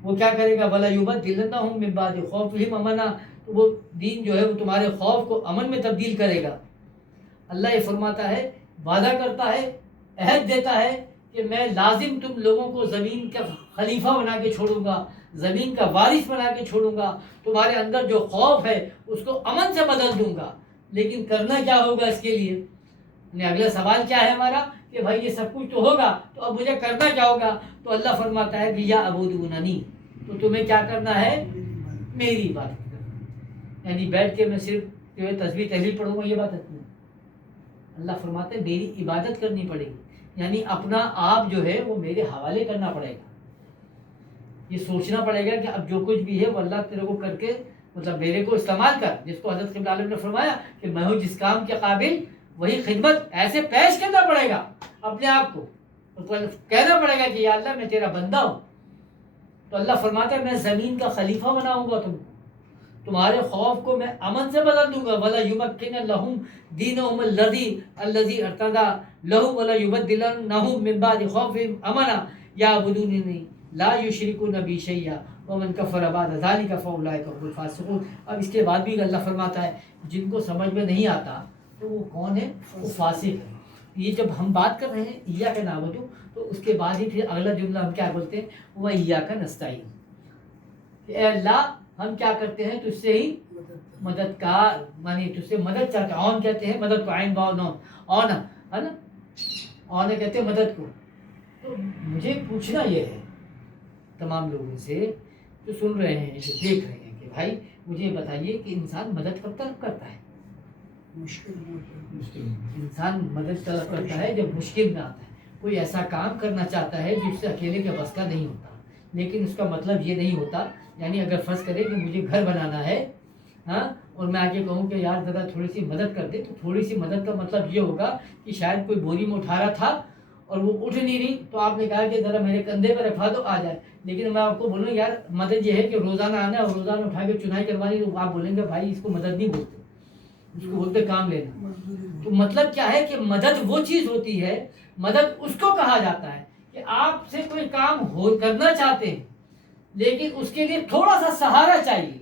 وہ کیا کرے گا, ولا یبدلنہم من بعد خوفہم امنا, تو وہ دین جو ہے وہ تمہارے خوف کو امن میں تبدیل کرے گا. اللہ یہ فرماتا ہے, وعدہ کرتا ہے, عہد دیتا ہے کہ میں لازم تم لوگوں کو زمین کا خلیفہ بنا کے چھوڑوں گا, زمین کا وارث بنا کے چھوڑوں گا, تمہارے اندر جو خوف ہے اس کو امن سے بدل دوں گا. لیکن کرنا کیا ہوگا اس کے لیے, اگلا سوال کیا ہے ہمارا کہ بھائی یہ سب کچھ تو ہوگا تو اب مجھے کرنا کیا ہوگا. تو اللہ فرماتا ہے یا عبودوننی, تو تمہیں کیا کرنا ہے, میری عبادت کرنا. یعنی بیٹھ کے میں صرف جو ہے تسبیح تحلیل پڑھوں گا یہ بات نہیں. اللہ فرماتا ہے میری عبادت کرنی پڑے گی, یعنی اپنا آپ جو ہے وہ میرے حوالے کرنا پڑے گا. یہ سوچنا پڑے گا کہ اب جو کچھ بھی ہے وہ اللہ تیرے کو کر کے مطلب میرے کو استعمال کر, جس کو حضرت قبلہ عالم نے فرمایا کہ میں ہوں جس کام کے قابل وہی خدمت, ایسے پیش کرنا پڑے گا اپنے آپ کو, کہنا پڑے گا کہ یا اللہ میں تیرا بندہ ہوں. تو اللہ فرماتا ہے میں زمین کا خلیفہ بناؤں گا, تمہارے خوف کو میں امن سے بدل دوں گا. ولا یمکن لہم دینہم الذی ارتضی لہم ولا یبدلنہم من بعد خوفہم امنا یعبدوننی لا یشرکون بی شیئا ومن کفر بعد ذلک فاولئک هم الفاسقون. اب اس کے بعد بھی اللہ فرماتا ہے جن کو سمجھ میں نہیں آتا تو وہ کون ہے, وہ فاسق ہے. یہ جب ہم بات کر رہے ہیں ایاک نعبد, تو اس کے بعد ہی پھر اگلا جملہ ہم کیا بولتے ہیں, وہ ایاک نستعین, کہ اے اللہ ہم کیا کرتے ہیں تجھ سے ہی مددگار, مانی تجھ سے مدد چاہتے ہیں. اون کہتے ہیں مدد کو, عین باؤ نون, اون ہے نا, اون کہتے ہیں مدد کو. تو مجھے پوچھنا یہ ہے تمام لوگوں سے جو سن رہے ہیں جو دیکھ رہے ہیں کہ بھائی مجھے بتائیے کہ انسان مدد کب طلب کرتا ہے, انسان مدد طلب کرتا ہے جب مشکل میں آتا ہے, کوئی ایسا کام کرنا چاہتا ہے جس سے اکیلے کے بس کا نہیں ہوتا. لیکن اس کا مطلب یہ نہیں ہوتا, یعنی اگر فرض کرے کہ مجھے گھر بنانا ہے ہاں, اور میں آگے کہوں کہ یار ذرا تھوڑی سی مدد کر دے, تو تھوڑی سی مدد کا مطلب یہ ہوگا کہ شاید کوئی بوری میں اٹھا رہا تھا اور وہ اٹھ نہیں رہی, تو آپ نے کہا کہ ذرا میرے کندھے پہ رکھا دو آ جائے. لیکن میں آپ کو بولوں یار مدد یہ ہے کہ روزانہ آنا اور روزانہ اٹھا کے چنائی کروانی, تو آپ بولیں گے بھائی اس کو مدد نہیں بولتے, اس کو بولتے کام لینا. تو مطلب کیا ہے کہ مدد وہ چیز ہوتی ہے, مدد اس کو کہا جاتا ہے کہ آپ سے کوئی کام کرنا چاہتے ہیں لیکن اس کے لیے تھوڑا سا سہارا چاہیے.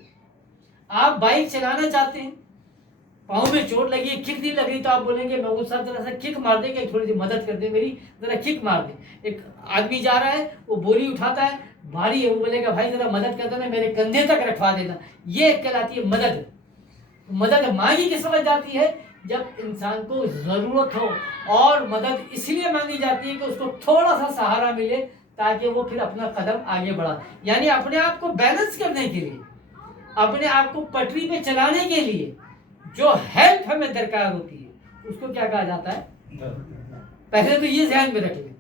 آپ بائک چلانا چاہتے ہیں, پاؤں میں چوٹ لگی ہے, کک نہیں لگ رہی, تو آپ بولیں گے محمود صاحب ذرا سا کک مار دیں کہ تھوڑی سی مدد کر دیں میری, ذرا کک مار دیں. ایک آدمی جا رہا ہے, وہ بوری اٹھاتا ہے, بھاری ہے, وہ بولے گا بھائی ذرا مدد کر دو نا, میرے کندھے تک رکھوا دینا. یہ کہلاتی ہے مدد. مدد مانگی کس وقت جاتی ہے؟ جب انسان کو ضرورت ہو, اور مدد اس لیے مانگی جاتی ہے کہ اس کو تھوڑا سا سہارا ملے تاکہ وہ پھر اپنا قدم آگے بڑھا. یعنی اپنے آپ کو بیلنس کرنے کے لیے, اپنے آپ کو پٹری پہ چلانے کے لیے جو ہیلپ ہمیں درکار ہوتی ہے اس کو کیا کہا جاتا ہے؟ پہلے تو یہ ذہن میں رکھ لیں.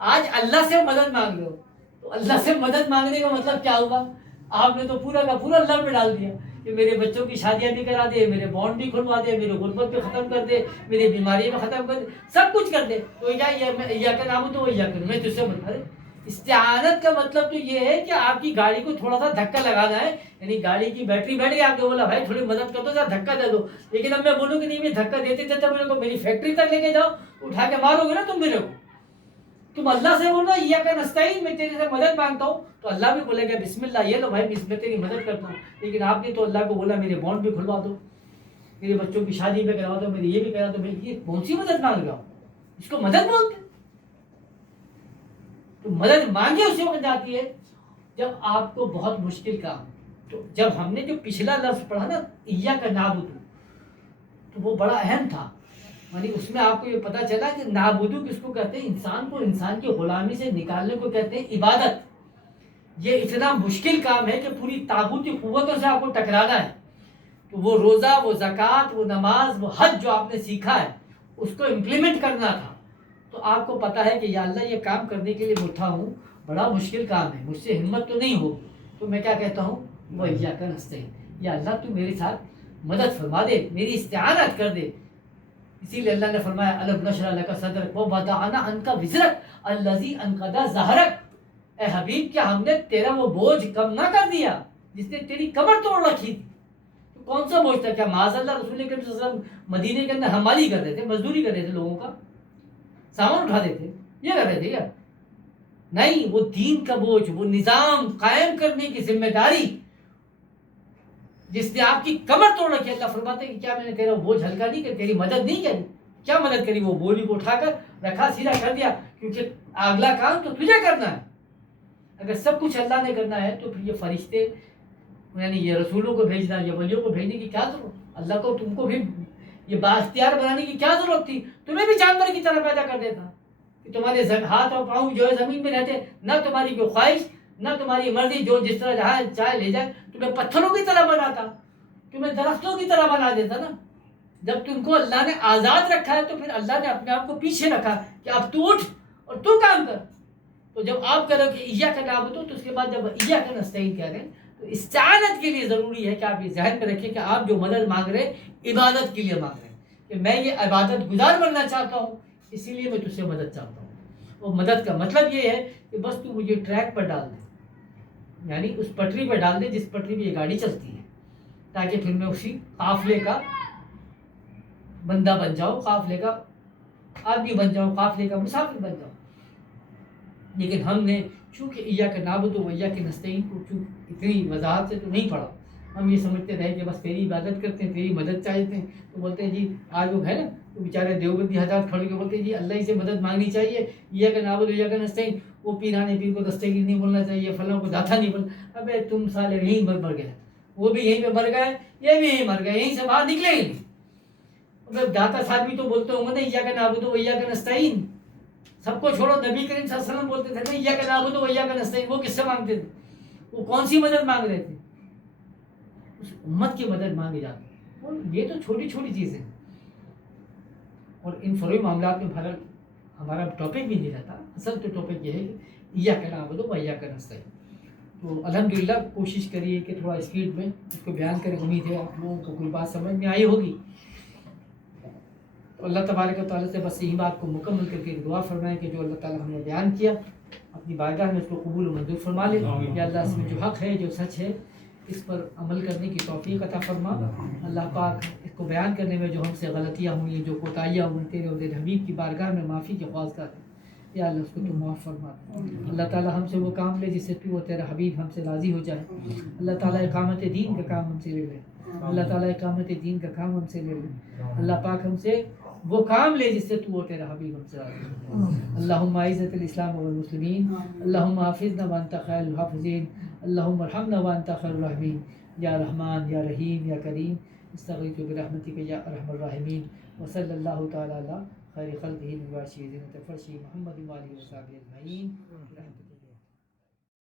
آج اللہ سے مدد مانگ رہے ہو تو اللہ سے مدد مانگنے کا مطلب کیا ہوگا؟ آپ نے تو پورا کا پورا اللہ پہ ڈال دیا کہ میرے بچوں کی شادیاں بھی کرا دے, میرے بانڈ بھی کھلوا دے, میرے غربت پہ ختم کر دے, میری بیماری میں ختم کر دے, سب کچھ کر دے. تو یا کا نام ہو تو یا کر, میں تجھ سے بتا رہے. استعانت کا مطلب تو یہ ہے کہ آپ کی گاڑی کو تھوڑا سا دھکا لگانا ہے. یعنی گاڑی کی بیٹری بیٹھ گئی, آپ نے بولا بھائی تھوڑی مدد کر دو, ذرا دھکا دے دو. لیکن اب میں بولوں کہ نہیں, میں دھکا دیتے دیتے میرے کو میری فیکٹری تک لے کے جاؤ, اٹھا کے مارو گے نا تم میرے کو. تم اللہ سے بولنا یا کا نستعین, میں تیرے سے مدد مانگتا ہوں, تو اللہ بھی بولے گا بسم اللہ, یہ لو بھائی میں تیری مدد کرتا ہوں. لیکن آپ نے تو اللہ کو بولا میرے بانڈ بھی کھلوا دو, میرے بچوں کی شادی پہ کروا دو, میری یہ بھی کرا دو. یہ کون سی مدد مانگ رہا ہوں؟ اس کو مدد مانگتے. تو مدد مانگے اسی وقت جاتی ہے جب آپ کو بہت مشکل کام. تو جب ہم نے جو پچھلا لفظ پڑھا نا ایاک نعبد, تو وہ بڑا اہم تھا. یعنی اس میں آپ کو یہ پتا چلا کہ نعبدو کس کو کہتے ہیں؟ انسان کو انسان کی غلامی سے نکالنے کو کہتے ہیں عبادت. یہ اتنا مشکل کام ہے کہ پوری طاغوتی قوتوں سے آپ کو ٹکرانا ہے. تو وہ روزہ, وہ زکوٰۃ, وہ نماز, وہ حج جو آپ نے سیکھا ہے اس کو امپلیمنٹ کرنا تھا. تو آپ کو پتا ہے کہ یا اللہ یہ کام کرنے کے لیے اٹھا ہوں, بڑا مشکل کام ہے, مجھ سے ہمت تو نہیں ہوگی. تو میں کیا کہتا ہوں؟ وہ ایاک نستعین, یا اللہ تو میرے ساتھ مدد فرما دے, میری استعانت کر دے. اسی لیے اللہ نے فرمایا الم نشرح لک صدرک ووضعنا عنک وزرک الذی انقض ظہرک. اے حبیب, کیا ہم نے تیرا وہ بوجھ کم نہ کر دیا جس نے تیری کمر توڑ رکھی تھی؟ تو کون سا بوجھ تھا؟ کیا معاذ اللہ رسول کریم صلی اللہ علیہ وسلم مدینے کے اندر حمالی کر رہے تھے, مزدوری کر رہے تھے, لوگوں کا سامان اٹھا دیتے, یہ کر رہے تھے کیا؟ نہیں, وہ دین کا بوجھ, وہ نظام قائم کرنے کی ذمہ داری جس نے آپ کی کمر توڑ رکھی. اللہ فرماتے ہیں کہ کیا میں نے تیرا بوجھ ہلکا نہیں کر, تیری مدد نہیں کری؟ کیا مدد کری؟ وہ بوری کو اٹھا کر رکھا, سیدھا کر دیا, کیونکہ اگلا کام تو تجھے کرنا ہے. اگر سب کچھ اللہ نے کرنا ہے تو پھر یہ فرشتے یعنی یہ رسولوں کو بھیجنا, یہ ولیوں کو بھیجنے کی کیا ضرورت؟ اللہ کو تم کو بھی یہ بااختیار بنانے کی کیا ضرورت تھی؟ تمہیں بھی جانور کی طرح پیدا کر دیتا کہ تمہارے ہاتھ اور پاؤں جو ہے زمین میں رہتے, نہ تمہاری کوئی خواہش, نہ تمہاری مرضی, جو جس طرح جہاں چاہے لے جائے. تمہیں پتھروں کی طرح بناتا, تمہیں درختوں کی طرح بنا دیتا نا. جب تم کو اللہ نے آزاد رکھا ہے تو پھر اللہ نے اپنے آپ کو پیچھے رکھا کہ اب تو اٹھ اور تو کام کر. تو جب آپ کرو کہ ایاک نعبد, تو اس کے بعد جب ایاک نستعین کہہ رہے ہیں تو استعانت کے لیے ضروری ہے کہ آپ یہ ذہن میں رکھیں کہ آپ جو مدد مانگ رہے ہیں عبادت کے لیے مانگ رہے ہیں, کہ میں یہ عبادت گزار بننا چاہتا ہوں, اسی لیے میں تجھ سے مدد چاہتا ہوں. اور مدد کا مطلب یہ ہے کہ بس تو مجھے ٹریک پر ڈال دے, یعنی اس پٹری پہ ڈال دے جس پٹری پہ یہ گاڑی چلتی ہے, تاکہ پھر میں اسی قافلے کا بندہ بن جاؤں, قافلے کا آدمی بن جاؤں, قافلے کا مسافر بن جاؤں. لیکن ہم نے چونکہ ایاک نعبد و ایاک نستعین کو اتنی وضاحت سے تو نہیں پڑھا, ہم یہ سمجھتے رہے کہ بس تیری عبادت کرتے ہیں, تیری مدد چاہتے ہیں. تو بولتے ہیں جی آج لوگ ہے نا, تو بیچارے دیوبندی حضرات کھڑے کے بولتے ہیں جی اللہ ہی سے مدد مانگنی چاہیے, ایاک نعبد و ایاک نستعین. وہ پیرانے پیر کو دستگیر نہیں بولنا چاہیے, فلاں کو داتا نہیں بولنا. ابے تم سالے یہیں مر گئے, وہ بھی یہیں پہ مر گئے, یہ بھی یہیں مر گئے, یہیں سے باہر نکلے ہی نہیں. داتا صاحب بھی تو بولتے ہوں گے نا ایاک نعبد و ایاک نستعین. سب کو چھوڑو, نبی کریم صلی اللہ علیہ وسلم بولتے تھے نا ایاک نعبد و ایاک نستعین. وہ کس سے مانگتے تھے؟ وہ کون سی مدد مانگ رہے تھے؟ اس امت کی مدد مانگی جاتی ہے. اور یہ تو چھوٹی چھوٹی چیزیں ہیں, اور ان فروعی معاملات میں بھرا ہمارا ٹاپک بھی نہیں رہتا. اصل تو ٹاپک یہ ہے کہ ایاک نعبد و ایاک نستعین. تو الحمدللہ کوشش کریے کہ تھوڑا اسپیڈ میں اس کو بیان کریں. امید ہے آپ لوگوں کو کوئی بات سمجھ میں آئی ہوگی. تو اللہ تبارک و تعالیٰ سے بس یہی بات کو مکمل کر کے دعا فرمائیں کہ جو اللہ تعالیٰ ہم نے بیان کیا اپنی بارگاہ میں اس کو قبول و منظور فرما لے. یا اللہ اس میں جو حق ہے, جو سچ ہے, اس پر عمل کرنے کی توفیق عطا فرما. اللہ پاک اس کو بیان کرنے میں جو ہم سے غلطیاں ہوئی, جو کوتاہیاں ہوئی, تیرے اور تیرے حبیب کی بارگاہ میں معافی کی خواستہ ہے. یا اللہ اس کو تو معاف فرما دے۔ اللہ تعالیٰ ہم سے وہ کام لے جس سے تو و تیرا حبیب ہم سے راضی ہو جائے۔ اللہ تعالیٰ اقامت دین کا کام ہم سے لے لے، اللہ تعالیٰ اقامت دین کا کام ہم سے لے لے۔ اللہ پاک ہم سے وہ کام لے جس سے تو و تیرا حبیب ہم سے راضی ہو۔ اللہم اعزت الاسلام والمسلمین، اللہم حافظنا وانت خیر الحافظین، اللہم ارحمنا وانت خیر الراحمین، یا رحمان یا رحیم یا کریم، استغیث برحمتک یا ارحم الراحمین، وصلی اللہ تعالی علی خیر خلقہ من واشی زینت فرشی محمد و آلہ و صحبہ اجمعین۔